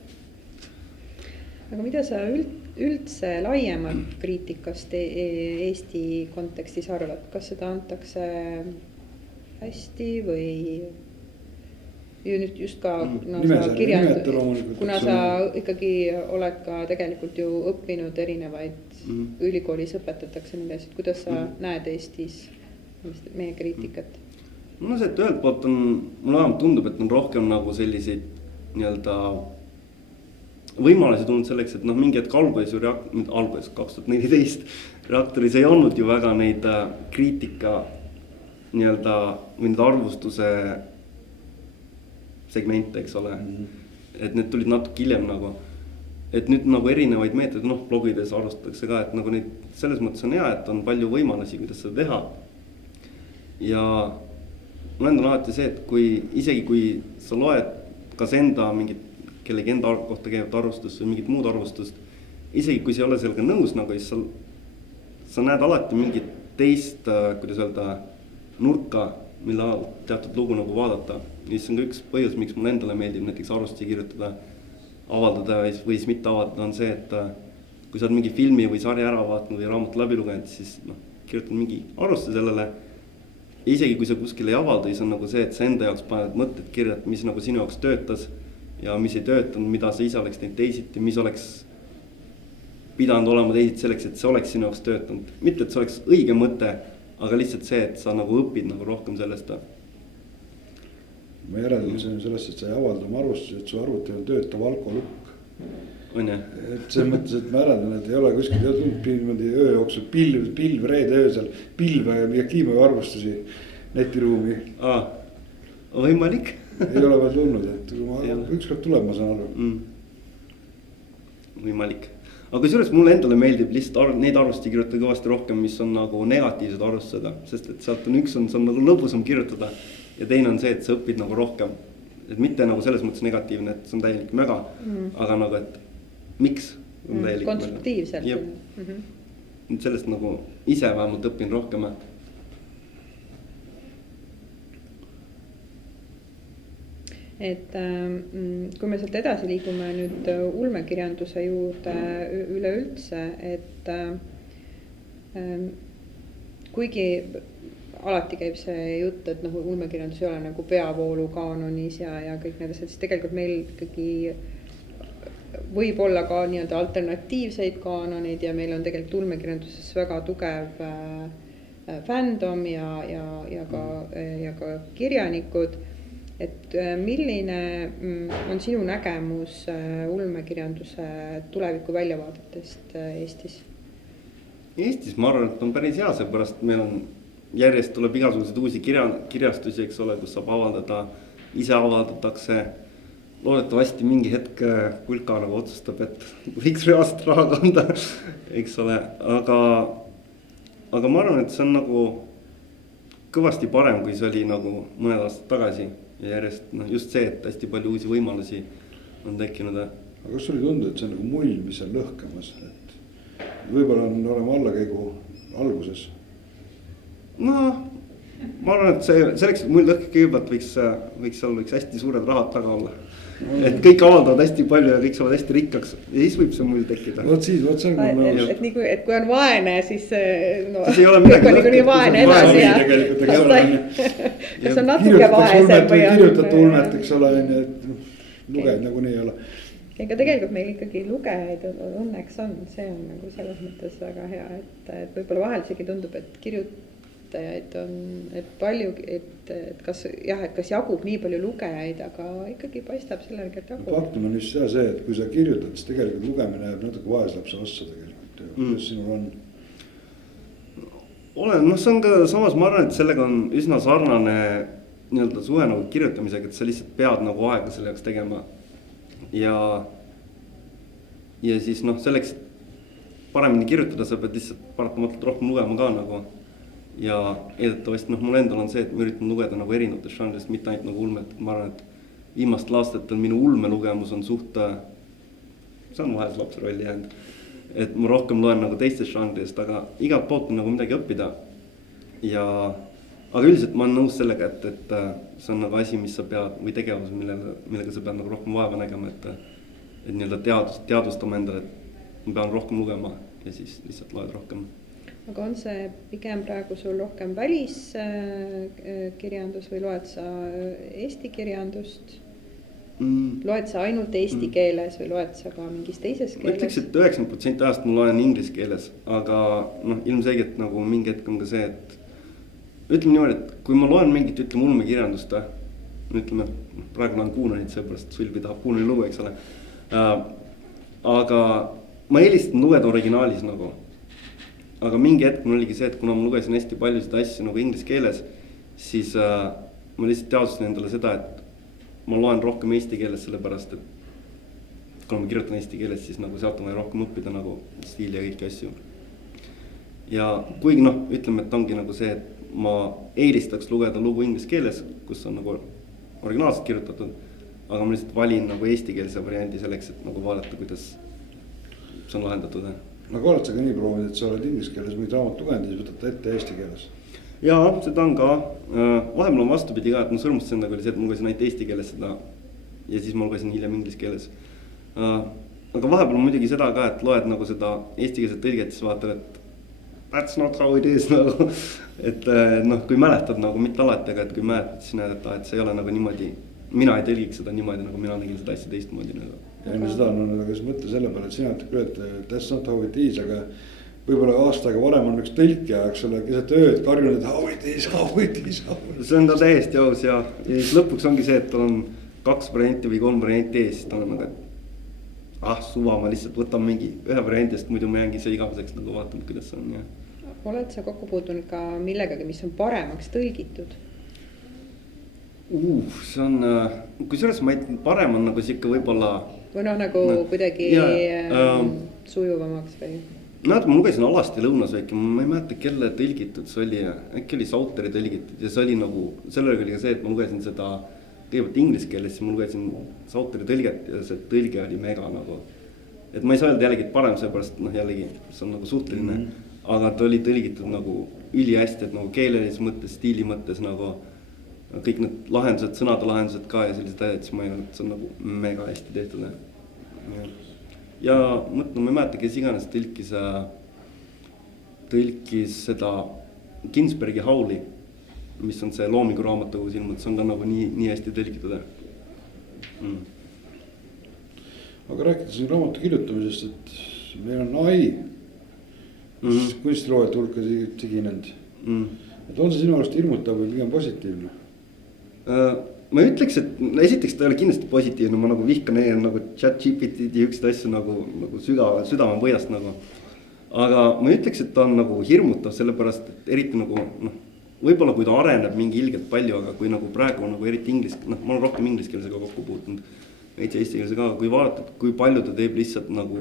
Aga mida sa üldse laiemalt kriitikast Eesti kontekstis arvad? Kas seda antakse hästi või nüüd just ka kuna sa ikkagi oled ka tegelikult ju õppinud erinevaid ülikoolis õpetatakse neid asjad, kuidas sa näed Eestis meie kriitikat? No see, et ühelt poolt on, mulle vähemalt tundub, et on rohkem nagu selliseid nii-öelda võimalusi tulnud selleks, et mingi hetk alguses 2014 reaktoris ei olnud ju väga neid kriitika nii-öelda või need arvustuse segmente, eks ole. Et need tulid natuke hiljem nagu, et nüüd nagu erinevaid meetreid, blogides arvustatakse ka, et nagu neid selles mõttes on hea, et on palju võimalusi, kuidas seda teha. Ja mul enda on alati see, et isegi kui sa loed kas enda mingit kellegi enda kohta käivat arvustust või mingit muud arvustust, isegi kui sa ei ole sellega nõus, nagu siis sa näed alati mingit teist, kuidas öelda, nurka, mille teatud lugu nagu vaadata. Ja siis on ka üks põhjus, miks mulle endale meeldib näiteks arvustusi kirjutada, avaldada või siis mitte avaldada, on see, et kui sa oled mingi filmi või sarja ära vaatanud või raamatu läbi lugenud, siis kirjutad mingi arvustuse sellele. Ja isegi kui sa kuskil ei avalda, siis on nagu see, et sa enda jaoks paned mõtted kirja, mis nagu sinu jaoks töötas ja mis ei töötanud, mida sa ise oleks teinud teisiti, mis oleks pidanud olema teisiti selleks, et see oleks sinu jaoks töötanud. Mitte, et see oleks õige mõte, aga lihtsalt see, et sa nagu õpid nagu rohkem sellest. Ma järeldasin sellest, et sa ei avalda oma arvustusi, et su arvuti on töötav alkolukk. On jah? Et see mõttes, et ma järeldan, et ei ole kuskil niimoodi öö jooksul pilv reede öösel, pilve ja kiimöö arvustusi netiruumi. Võimalik. Ei ole veel tulnud, et ükskord tuleb, ma saan aru. Võimalik. Aga kusjuures mulle endale meeldib lihtsalt neid arvustusi kirjutada kõvasti rohkem, mis on nagu negatiivsed arvustused, sest et sealt on üks on nagu lõbusam kirjutada ja teine on see, et sa õpid nagu rohkem. Et mitte nagu selles mõttes negatiivne, et see on täielik mäga, aga nagu, et miks on täielik mäga. Konstruktiivselt. Sellest nagu ise vähemalt õpin rohkem. Et kui me sealt edasi liigume nüüd ulmekirjanduse juurde üleüldse, et kuigi alati käib see jutt, et ulmekirjandus ei ole nagu peavoolu kaanonis ja kõik need asjad, siis tegelikult meil ikkagi võib olla ka nii-öelda alternatiivseid kaanoneid ja meil on tegelikult ulmekirjanduses väga tugev fandom ja ka kirjanikud. Et milline on sinu nägemus ulmekirjanduse tuleviku väljavaadetest Eestis? Eestis ma arvan, et on päris hea, seepärast meil on järjest tuleb igasuguseid uusi kirjastusi, eks ole, kus saab avaldada, ise avaldatakse. Loodetavasti mingi hetk Kulka nagu otsustab, et võiks reaalselt raha kanda, eks ole, aga ma arvan, et see on nagu kõvasti parem, kui see oli nagu mõned aastad tagasi. Ja järjest just see, et hästi palju uusi võimalusi on tekkinud. Aga kas sulle tundub, et see on nagu mull, mis on lõhkemas, et võib-olla on olema allakäigu alguses? No ma arvan, et selleks, et muldlõhk kõigepealt võiks hästi suured rahad taga olla. Et kõik avaldavad hästi palju ja kõik saavad hästi rikkaks ja siis võib see mull tekkida. Vot see on nagu. Et kui on vaene, siis no. Siis ei ole midagi. Kõik on nii vaene edasi ja. Kas on natuke vaesem või on. Kirjutate ulmet, eks ole, et lugejaid nagu nii ei ole. Ega tegelikult meil ikkagi lugejaid õnneks on, see on nagu selles mõttes väga hea, et võib-olla vahel isegi tundub, et kirjutajaid on palju, et kas jagub nii palju lugejaid, aga ikkagi paistab sellega, et jagub. Faktum on just see, et kui sa kirjutad, siis tegelikult lugemine jääb natuke vaeslapse ossa tegelikult. Kuidas sinul on? See on ka samas, ma arvan, et sellega on üsna sarnane nii-öelda suhe nagu kirjutamisega, et sa lihtsalt pead nagu aega selle jaoks tegema. Ja siis selleks paremini kirjutada, sa pead lihtsalt paratamatult rohkem lugema ka nagu. Ja eeldatavasti mul endal on see, et ma üritan lugeda nagu erinevatest žanrist, mitte ainult nagu ulmet. Ma arvan, et viimastel aastatel minu ulmelugemus on see on vahes lapse rolli jäänud. Et ma rohkem loen nagu teistest žanrist, aga igalt poolt on nagu midagi õppida. Aga üldiselt ma olen nõus sellega, et see on nagu asi, mis sa pead või tegevus, millega sa pead nagu rohkem vaeva nägema, et nii-öelda teadvustama endale, et ma pean rohkem lugema ja siis lihtsalt loed rohkem. Aga on see pigem praegu sul rohkem väliskirjandus või loed sa eesti kirjandust? Loed sa ainult eesti keeles või loed sa ka mingis teises keeles? Ma ütleks, et 90% ajast ma loen inglise keeles, aga ilmselgelt nagu mingi hetk on ka see, et ütleme niimoodi, et kui ma loen mingit, ulmekirjandust, ütleme, praegu loen Kuunanit, seepärast Sulbi tahab Kuunani lugu, eks ole. Aga ma eelistan lugeda originaalis nagu. Aga mingi hetk mul oligi see, et kuna ma lugesin hästi palju seda asja nagu inglise keeles, siis ma lihtsalt teadvustasin endale seda, et ma loen rohkem eesti keeles, sellepärast, et kui ma kirjutan eesti keeles, siis nagu sealt on vaja rohkem õppida nagu stiili ja kõiki asju. Ja kuigi ütleme, et ongi nagu see, et ma eelistaks lugeda lugu inglise keeles, kus on nagu originaalselt kirjutatud, aga ma lihtsalt valin nagu eestikeelse variandi selleks, et nagu vaadata, kuidas see on lahendatud. Aga oled sa ka nii proovinud, et sa oled inglise keeles mingit raamat lugenud ja siis võtad ette eesti keeles? Jaa, seda on ka. Vahepeal on vastupidi ka, et ma sõrmustasin oli see, et ma lugesin ainult eesti keeles seda ja siis ma lugesin hiljem inglise keeles. Aga vahepeal on muidugi seda ka, et loed nagu seda eestikeelset tõlget, siis vaatad, et that's not how it is nagu. Et kui mäletad nagu mitte alati, aga et kui mäletad, siis näed, et see ei ole nagu niimoodi. Mina ei tõlgiks seda niimoodi, nagu mina nägin seda asja teistmoodi nagu. Ja enne seda on, aga siis mõtle selle peale, et sina ütled küll, et that's not how it is, aga võib-olla aastaga varem on üks tõlkija, eks ole, keset ööd karjunud, et how it is, how it is. See on ka täiesti aus ja siis lõpuks ongi see, et tal on 2 varianti või 3 varianti ees, siis ta on nagu, et suva, ma lihtsalt võtan mingi ühe variandi, sest muidu ma jäängi see igaveseks nagu vaatama, kuidas see on. Ja. Oled sa kokku puutunud ka millegagi, mis on paremaks tõlgitud? See on, kui selles ma ei parem on nagu siuke võib-olla. Või nagu kuidagi sujuvamaks või? Ma lugesin Alasti lõunasööki, ma ei mäleta, kelle tõlgitud see oli, äkki oli Sauteri tõlgitud ja see oli nagu, sellega oli ka see, et ma lugesin seda kõigepealt inglise keeles, siis ma lugesin Sauteri tõlget ja see tõlge oli mega nagu. Et ma ei saa öelda jällegi parem, seepärast jällegi see on nagu suhteline, aga ta oli tõlgitud nagu üli hästi, et nagu keelelises mõttes, stiili mõttes nagu kõik need lahendused, sõnade lahendused ka ja sellised asjad, siis ma ei ole, et see on nagu mega hästi tehtud. Ja mõtlen, ma ei mäleta, kes iganes tõlkis seda Ginsbergi Howli, mis on see Loomingu raamatu silmud, see on ka nagu nii hästi tõlkitud. Aga rääkides raamatu kirjutamisest, et meil on AI, kunstiloojate hulka siginenud. Et on see sinu arust hirmutav või pigem positiivne? Ma ütleks, et esiteks ta ei ole kindlasti positiivne, ma nagu vihkan nagu ChatGPT ja üksid asju nagu südamepõhjast nagu. Aga ma ütleks, et ta on nagu hirmutav, sellepärast, et eriti nagu, võib-olla kui ta areneb mingi ilgelt palju, aga kui nagu praegu nagu eriti ma olen rohkem ingliskeelsega kokku puutunud, veits eestikeelsega, kui vaatad, kui palju ta teeb lihtsalt nagu,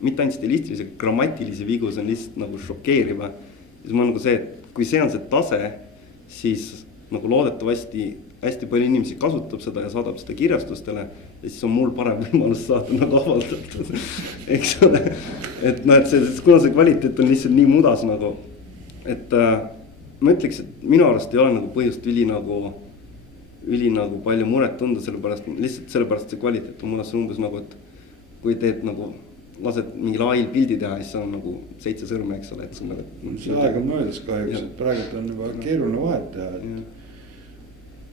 mitte ainult stilistilisi, grammatilisi vigu, see on lihtsalt nagu šokeeriva. Siis ma nagu see, et kui see on see tase, siis nagu loodetavasti hästi palju inimesi kasutab seda ja saadab seda kirjastustele ja siis on mul parem võimalus saada nagu avaldatud, eks ole. Et kuna see kvaliteet on lihtsalt nii mudas nagu, et ma ütleks, et minu arust ei ole nagu põhjust üli nagu palju muret tunda, lihtsalt sellepärast see kvaliteet on mulle umbes nagu, et kui teed nagu, lased mingil AI-l pildi teha, siis on nagu 7 sõrme, eks ole, et see on nagu. see aeg on möödas kahjuks, et praegult on juba keeruline vahet teha, et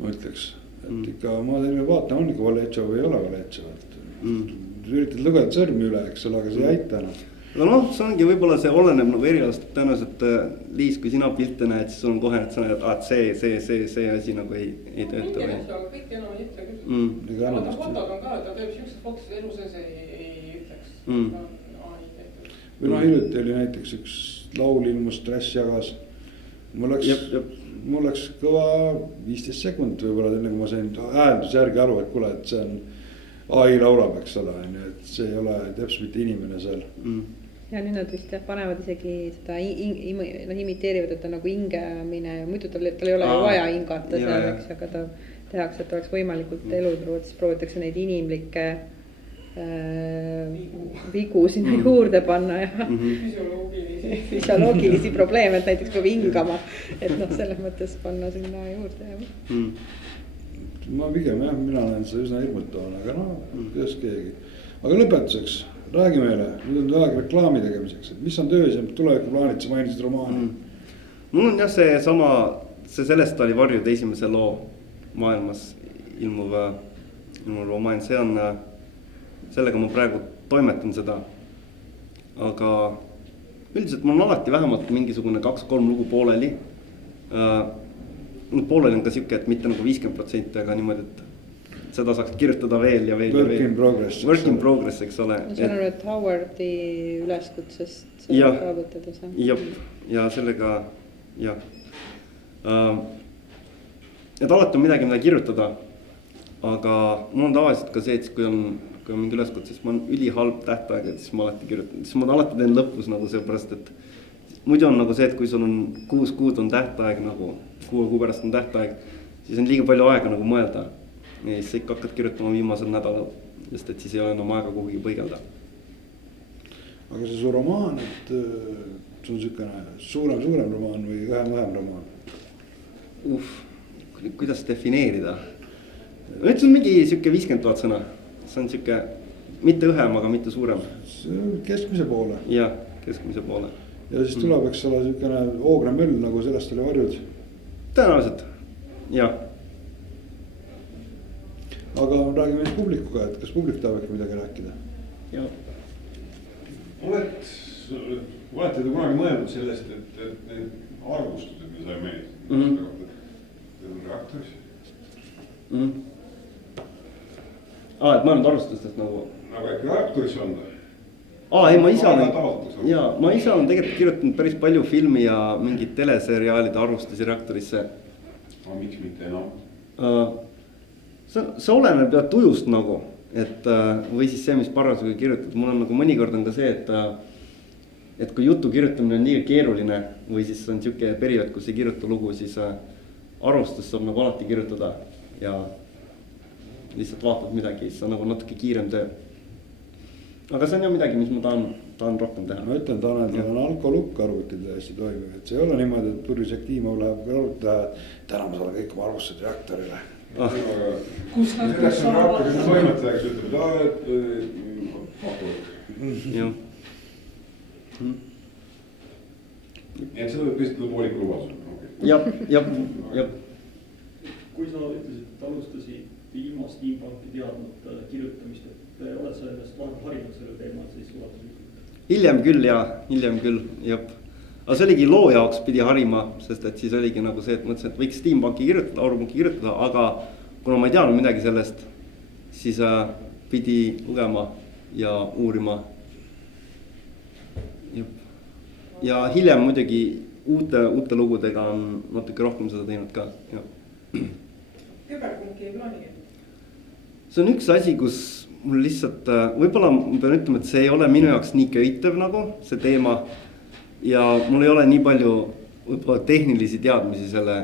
ma ütleks, et ikka ma vaatan, on ikka Valletšo või ei ole Valletšo, et üritad lugeda sõrmi üle, eks ole, aga see ei aita enam. no noh, see ongi võib-olla see oleneb nagu erialast, tõenäoliselt Liis, kui sina pilte näed, siis sul on kohe, et sa näed, et see asi nagu ei tööta. kõik enam ei ütle küll. Vaata fotod on ka, ta teeb siuksed fotod, elu sees ei ütleks. või noh, hiljuti oli näiteks üks laul ilmus, Trash jagas. mul läks kõva 15 sekundit võib-olla, enne kui ma sain häälduse järgi aru, et kuule, et see on AI laulab, eks ole, et see ei ole täpselt mitte inimene seal. ja nüüd nad vist panevad isegi seda imiteerivad, et ta nagu hingamine ja muidu tal ei ole ju vaja hingata seal, eks, aga ta tehakse, et oleks võimalikult elutruud, siis proovitakse neid inimlikke vigu sinna juurde panna ja füsioloogilisi probleeme, et näiteks peab hingama, et noh, selles mõttes panna sinna juurde. ma pigem jah, mina näen seda üsna hirmutavana, aga noh, kuidas keegi. aga lõpetuseks, räägi meile, nüüd on aeg reklaami tegemiseks, et mis on töös ja tulevikuplaanid, sa mainisid romaani. mul on jah see Sellest oli varjud esimese loo maailmas ilmuv romaan, see on, sellega ma praegu toimetan seda. aga üldiselt mul on alati vähemalt mingisugune 2-3 lugu pooleli. Pooleli on ka siuke, et mitte nagu 50%, aga niimoodi, et seda saaks kirjutada veel ja veel. Work in progress. Work in progress, eks ole. ma saan aru, et Howardi üleskutsest seda ka võtades. jah, ja sellega, jah. et alati on midagi, mida kirjutada. aga mul on tavaliselt ka see, et kui on mingi üleskutse, siis ma olen ülihalb tähtaeg, et siis ma alati kirjutan, siis ma alati teen lõpus nagu seepärast, et muidu on nagu see, et kui sul on 6 kuud on tähtaeg nagu, 6 kuu pärast on tähtaeg, siis on liiga palju aega nagu mõelda. Ja siis sa ikka hakkad kirjutama viimasel nädalal, sest et siis ei ole enam aega kuhugi põigelda. aga see su romaan, et see on siukene suurem romaan või vähem romaan? Kuidas defineerida? Ma ütlesin mingi siuke 50 000 sõna. See on siuke mitte õhem, aga mitte suurem. Keskmise poole. Jah, keskmise poole. Ja siis tuleb, eks ole, siukene Oogra möll, nagu Sellest oli varjud. Tõenäoliselt, jah. Aga räägime siis publikuga, et kas publik tahab äkki midagi rääkida? Jah. Olete te kunagi mõelnud sellest, et need arvustused, mida sa meelid, reaktoris? Et ma olen arvustustest nagu. Nagu äkki reaktoris on? Ei, ma ise olen tegelikult kirjutanud päris palju filmi ja mingid teleseriaalide arvustusi reaktorisse. Miks mitte enam? See oleneb ja tujust nagu, et või siis see, mis parasjagu kirjutad. Mul on nagu mõnikord on ka see, et kui jutu kirjutamine on liiga keeruline või siis on siuke periood, kus ei kirjuta lugu, siis arvustust saab nagu alati kirjutada ja lihtsalt vaatad midagi, siis on nagu natuke kiirem töö. Aga see on ju midagi, mis ma tahan rohkem teha. Ma ütlen, Tanel, tal on alkolukk arvutil täiesti toimiv, et see ei ole niimoodi, et Turris Jakimov läheb arvutada, täna ma saan kõik oma arvustused reaktorile. Selleks on reaktoris toimetajaks, ütleb, jah. Nii et see võib käsitleda pooliku lubasust. Jah. Kui sa ütlesid, et alustasid viimast Steampunki teadnud kirjutamist, et oled sa ennast vahepeal harinud selle teema, siis ulatuslikult? Hiljem küll, jah. Aga see oligi loo jaoks pidi harima, sest et siis oligi nagu see, et mõtlesin, et võiks Steampunki kirjutada, Aurupunki kirjutada, aga kuna ma ei teadnud midagi sellest, siis pidi lugema ja uurima. Ja hiljem muidugi uute lugudega on natuke rohkem seda teinud ka. Küberpunki ei plaanigi? See on üks asi, kus mul lihtsalt, võib-olla ma pean ütlema, et see ei ole minu jaoks nii köitev nagu see teema. Ja mul ei ole nii palju võib-olla tehnilisi teadmisi selle,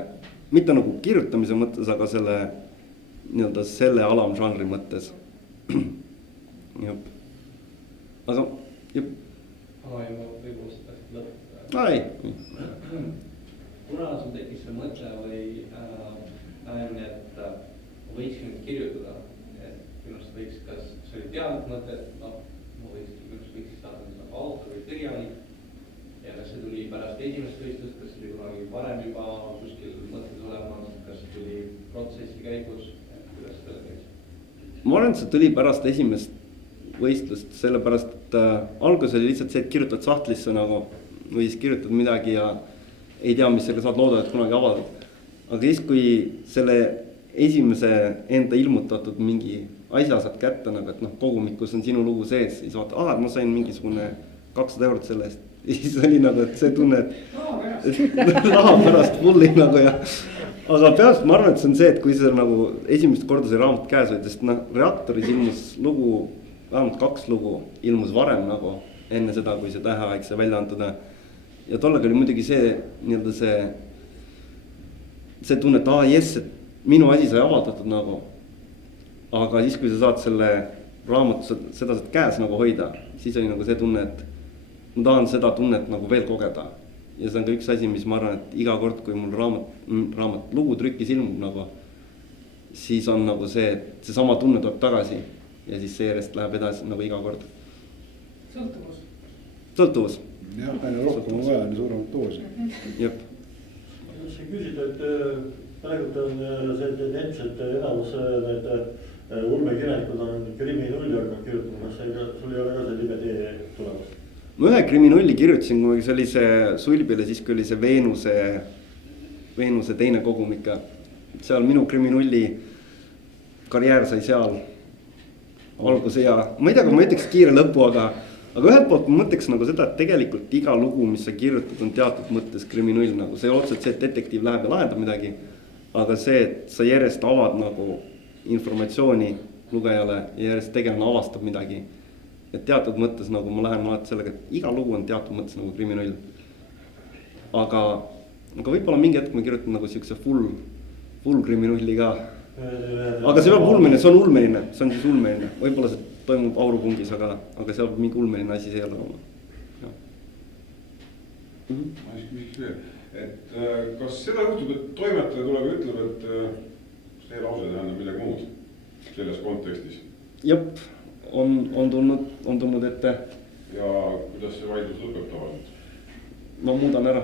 mitte nagu kirjutamise mõttes, aga selle alamžanri mõttes. Aga jah. Juba võimalust lõpetada. Ei. kuna sul tekkis see mõte või nägemine, et võikski nüüd kirjutada, et minu arust võiks, kas see oli teadlik mõte, et noh, ma võiks saada nagu autor või kirjanik ja kas see tuli pärast esimest võistlust, kas see oli kunagi varem juba kuskil mõtted olemas, kas see tuli protsessi käigus, kuidas seda käis? Ma arvan, et see tuli pärast esimest võistlust, sellepärast et alguses oli lihtsalt see, et kirjutad sahtlisse nagu või siis kirjutad midagi ja ei tea, mis sellega saad, loodad, et kunagi avaldad. Aga siis, kui selle esimese enda ilmutatud mingi asja saad kätte, nagu et noh, kogumikus on sinu lugu sees, siis vaata, ma sain mingisugune 200 eurot selle eest. Siis oli nagu, et see tunne, et raha pärast pulli nagu ja. Aga peast ma arvan, et see on see, et kui see nagu esimest korda see raamat käes oli, sest noh, Reaktoris ilmus lugu, vähemalt 2 lugu ilmus varem nagu enne seda, kui see Täheaeg sai välja antud. Ja tollega oli muidugi see nii-öelda see tunne, et jess, et minu asi sai avaldatud nagu. Aga siis, kui sa saad selle raamatu, seda saad käes nagu hoida, siis oli nagu see tunne, et ma tahan seda tunnet nagu veel kogeda. Ja see on ka üks asi, mis ma arvan, et iga kord, kui mul raamat lugu trükis ilmub nagu, siis on nagu see, et see sama tunne tuleb tagasi ja siis see järjest läheb edasi nagu iga kord. Sõltuvus. Jah, aina rohkem on vaja, nii suuremat doosi. Jep. Ma tahtsin küsida, et praegult on see tendents, et enamus need ulmekirjanikud on kriminulli hakanud kirjutama, kas sul ei ole ka see libetee tulemas? Ma ühe kriminulli kirjutasin, kui see oli see Sulbile, siis kui oli see Veenuse teine kogumik. Seal minu kriminulli karjäär sai seal alguse ja ma ei tea, kui ma ütleks kiire lõpu, aga ühelt poolt ma mõtleks nagu seda, et tegelikult iga lugu, mis sa kirjutad, on teatud mõttes kriminull nagu. See ei ole otseselt see, et detektiiv läheb ja lahendab midagi, aga see, et sa järjest avad nagu informatsiooni lugejale ja järjest tegelane avastab midagi. Et teatud mõttes nagu ma lähen alati sellega, et iga lugu on teatud mõttes nagu kriminull. Aga võib-olla mingi hetk ma kirjutan nagu siukse full kriminulli ka. Aga see peab ulmeline, see on ulmeline, see on siis ulmeline. Võib-olla see toimub Aurupungis, aga seal mingi ulmeline asi see ei ole oma. Ma siis küsiks veel, et kas seda juhtub, et toimetaja tuleb ja ütleb, et see lause tähendab midagi muud selles kontekstis? Jep, on tulnud ette. Ja kuidas see vaidlus lõpeb tavaliselt? Ma muudan ära.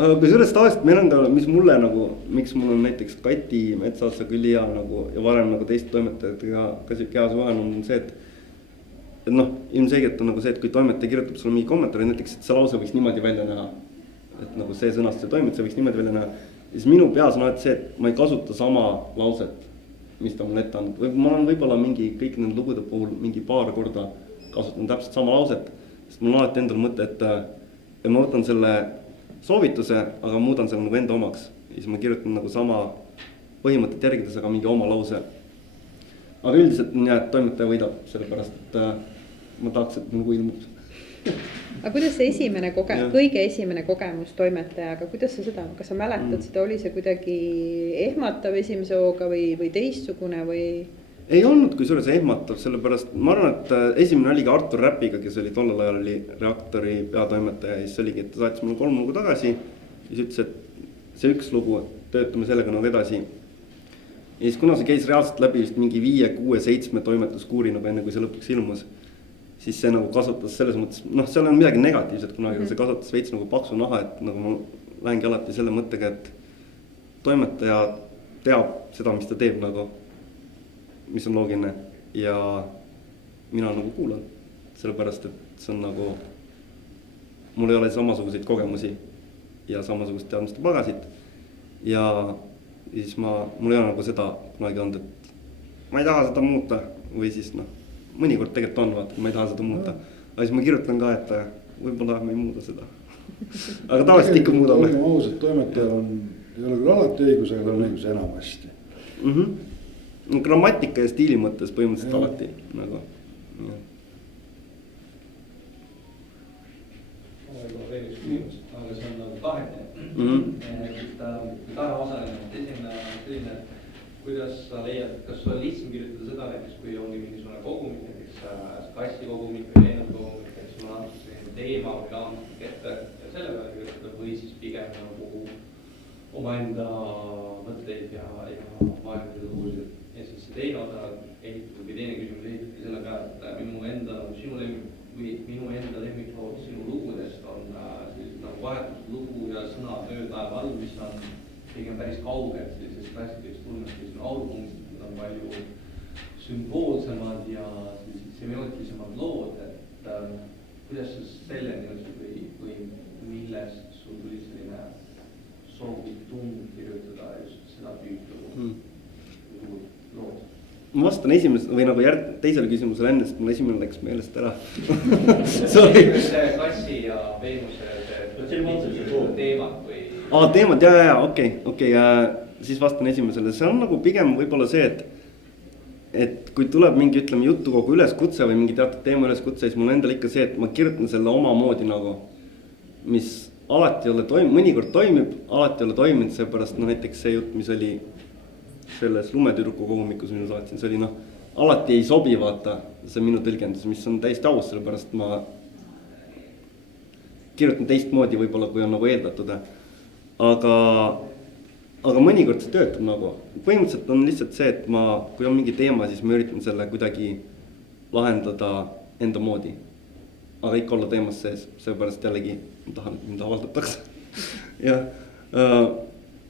Aga kui sellest tavaliselt meil on ka, mis mulle nagu, miks mul on näiteks Kati Metsaotsa küll hea nagu ja varem nagu teist toimetajatega ka siuke hea suhe on see, et noh, ilmselgelt on nagu see, et kui toimetaja kirjutab sulle mingi kommentaari, näiteks, et see lause võiks niimoodi välja näha. Et nagu see sõnast, see toimetaja võiks niimoodi välja näha. Siis minu peas on see, et ma ei kasuta sama lauset, mis ta mulle ette andnud. Ma olen võib-olla mingi kõik nende lugude puhul mingi paar korda kasutan täpselt sama lauset, sest mul on alati endal mõte, et ma võtan selle soovituse, aga muudan selle nagu enda omaks. Ja siis ma kirjutan nagu sama põhimõtet järgides, aga mingi oma lause. Aga üldiselt on jah, et toimetaja võidab, sellepärast, et ma tahaks, et nagu ilmub. Aga kuidas see kõige esimene kogemus toimetajaga, kuidas sa seda, kas sa mäletad seda, oli see kuidagi ehmatav esimese hooga või teistsugune või? Ei olnud kusjuures ehmatav, sellepärast ma arvan, et esimene oli ka Artur Räpiga, kes oli tollel ajal oli Reaktori peatoimetaja ja siis oligi, et ta saatis mulle 3 lugu tagasi ja siis ütles, et see üks lugu, töötame sellega nagu edasi. Ja siis kuna see käis reaalselt läbi vist mingi 5, 6, 7 toimetuskuuri nagu enne kui see lõpuks ilmus, siis see nagu kasutas selles mõttes, noh, seal on midagi negatiivset kunagi, see kasutas veits nagu paksu naha, et nagu ma lähengi alati selle mõttega, et toimetaja teab seda, mis ta teeb nagu, mis on loogiline ja mina nagu kuulan, sellepärast, et see on nagu, mul ei ole samasuguseid kogemusi ja samasugust teadmiste pagasit ja siis mul ei ole nagu seda kunagi olnud, et ma ei taha seda muuta või siis noh, mõnikord tegelikult on, vaata, ma ei taha seda muuta, aga siis ma kirjutan ka, et võib-olla me ei muuda seda, aga tavaliselt ikka muudame. Ausalt, toimetajal ei ole küll alati õigus, aga tal on õigus enamasti. Grammatika ja stiili mõttes põhimõtteliselt alati nagu. Veel üks küsimus, aga see on nagu kahene. Kahe osaline, esimene on selline, kuidas sa leiad, kas sul on lihtsam kirjutada seda näiteks, kui ongi mingisugune kogumik, näiteks kassi kogumik või lennuk kogumik, et sul on selline teema või raamatik ette selle peale kirjutada või siis pigem nagu omaenda mõtteid ja maailma lugusid. Ja siis see teine osa ehitab või teine küsimus ehitabki selle peale, et minu enda nagu sinu lemmik või minu enda lemmiklood sinu lugudest on sellised nagu vahetuslugu ja sõnad ööpäeva all, mis on pigem päris kauged sellisest klassikalist tulnust, mis on aurupunktid on palju sümboolsemad ja sellised semiootilisemad lood, et kuidas sa selleni jõudsid või millest sul tuli selline soovitung kirjutada just seda tüüpi lood? Ma vastan esimesele või nagu teisele küsimusele enne, sest mul esimene läks meelest ära. Sorry. Kassi ja Veenuse teemad või? Teemad, okei, siis vastan esimesele. See on nagu pigem võib-olla see, et kui tuleb mingi, ütleme, jutukogu üleskutse või mingi teatud teema üleskutse, siis mul endal ikka see, et ma kirjutan selle omamoodi nagu, mis alati ei ole mõnikord toimib, alati ei ole toiminud, seepärast näiteks see jutt, mis oli selles lumetüdruku kogumikus, minu saatsin, see oli alati ei sobi, vaata, see minu tõlgendus, mis on täiesti aus, sellepärast ma kirjutan teistmoodi võib-olla, kui on nagu eeldatud. Aga mõnikord see töötab nagu. Põhimõtteliselt on lihtsalt see, et kui on mingi teema, siis ma üritan selle kuidagi lahendada enda moodi. Aga ikka olla teemas sees, seepärast jällegi ma tahan, et mind avaldatakse.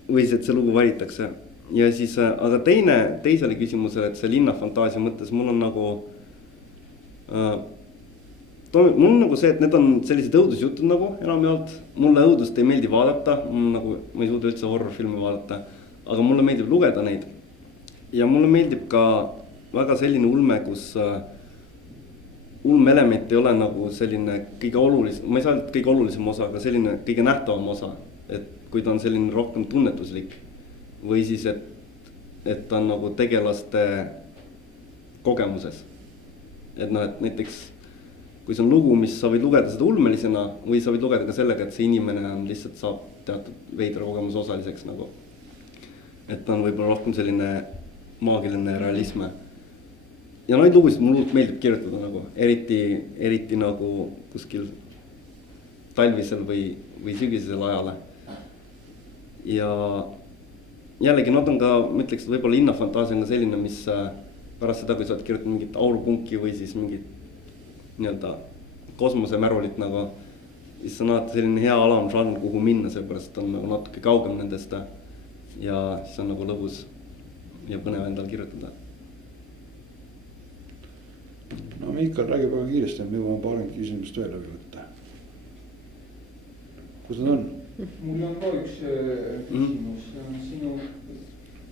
Või siis, et see lugu varitakse. Ja siis, aga teisele küsimusele, et see linnafantaasia mõttes mul on nagu see, et need on sellised õudusjutud nagu enamjaolt. Mulle õudust ei meeldi vaadata, ma ei suuda üldse horrorfilmi vaadata, aga mulle meeldib lugeda neid. Ja mulle meeldib ka väga selline ulme, kus ulmeelement ei ole nagu selline kõige olulisem, ma ei saa öelda kõige olulisem osa, aga selline kõige nähtavam osa, et kui ta on selline rohkem tunnetuslik. Või siis, et ta on nagu tegelaste kogemuses. Et näiteks, kui see on lugu, mis sa võid lugeda seda ulmelisena, või sa võid lugeda ka sellega, et see inimene on lihtsalt saab teatud veidra kogemuse osaliseks nagu. Et ta on võib-olla rohkem selline maagiline realism. Ja neid lugusid mulle meeldib kirjutada nagu, eriti nagu kuskil talvisel või sügisel ajale. Ja jällegi nad on ka, ma ütleks, et võib-olla linnafantaasia on ka selline, mis pärast seda, kui sa oled kirjutanud mingit aurupunki või siis mingit nii-öelda kosmosemärulit nagu, siis on alati selline hea alamžanr, kuhu minna, seepärast on nagu natuke kaugem nendest ja siis on nagu lõbus ja põnev endal kirjutada. No Miikal räägib väga kiiresti, me jõuame paarkümmend küsimust veel läbi võtta. Kus nad on? Mul on ka üks küsimus, sinu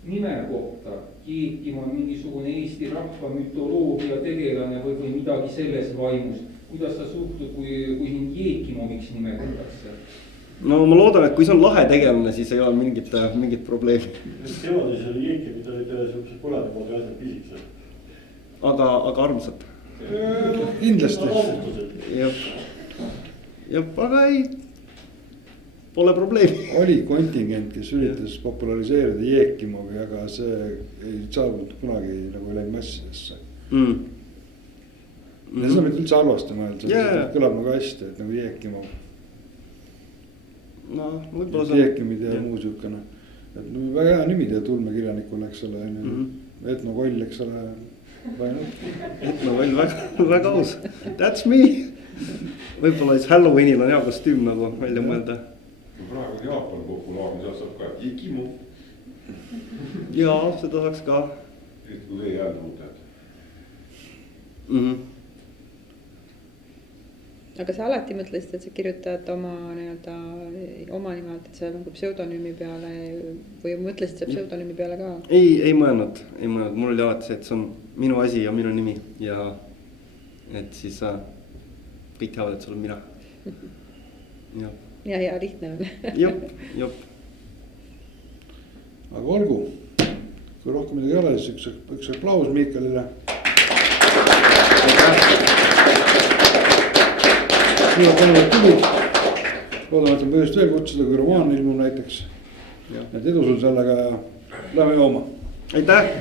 nime kohta. Jeekim on mingisugune Eesti rahva mütoloogia tegelane või midagi selles vaimus. Kuidas sa suhtud, kui sind Jeekimoviks nimetatakse? No ma loodan, et kui see on lahe tegelane, siis ei ole mingit probleemi. Kevadis oli Jeekimid olid sellised põlevimoodi asjad pisikesed. Aga armsad. Kindlasti. Aga ei, pole probleemi. Oli kontingent, kes üritas populariseerida Jeekimovi, aga see ei saabunud kunagi nagu läinud massidesse. Ja seda mitte üldse halvasti mõelda, see kõlab nagu hästi, et nagu Jeekimov. No, Jeekimid ja muu sihukene. Väga hea nimi tead ulmekirjanikule, eks ole. Etnokoll, eks ole. Etnokoll, väga aus. That's me. Võib-olla siis Halloweenil on hea kostüüm nagu välja mõelda. Praegu Jaapan populaarne, seal saab ka Jeekimov. Jaa, seda saaks ka. Et kui ei häälda mõtled. Aga sa alati mõtlesid, et sa kirjutad oma nimelt, et see nagu pseudonüümi peale või mõtlesid sa pseudonüümi peale ka? Ei mõelnud. Mul oli alati see, et see on minu asi ja minu nimi ja et siis kõik teavad, et see olen mina. Ja lihtne on. Jop. Aga olgu, kui rohkem midagi ei ole, siis üks aplaus Miikalile. Loodame, et on põhjust veel kutsuda, kui romaan ilmub näiteks. Et edu sul sellega ja lähme jooma. Aitäh!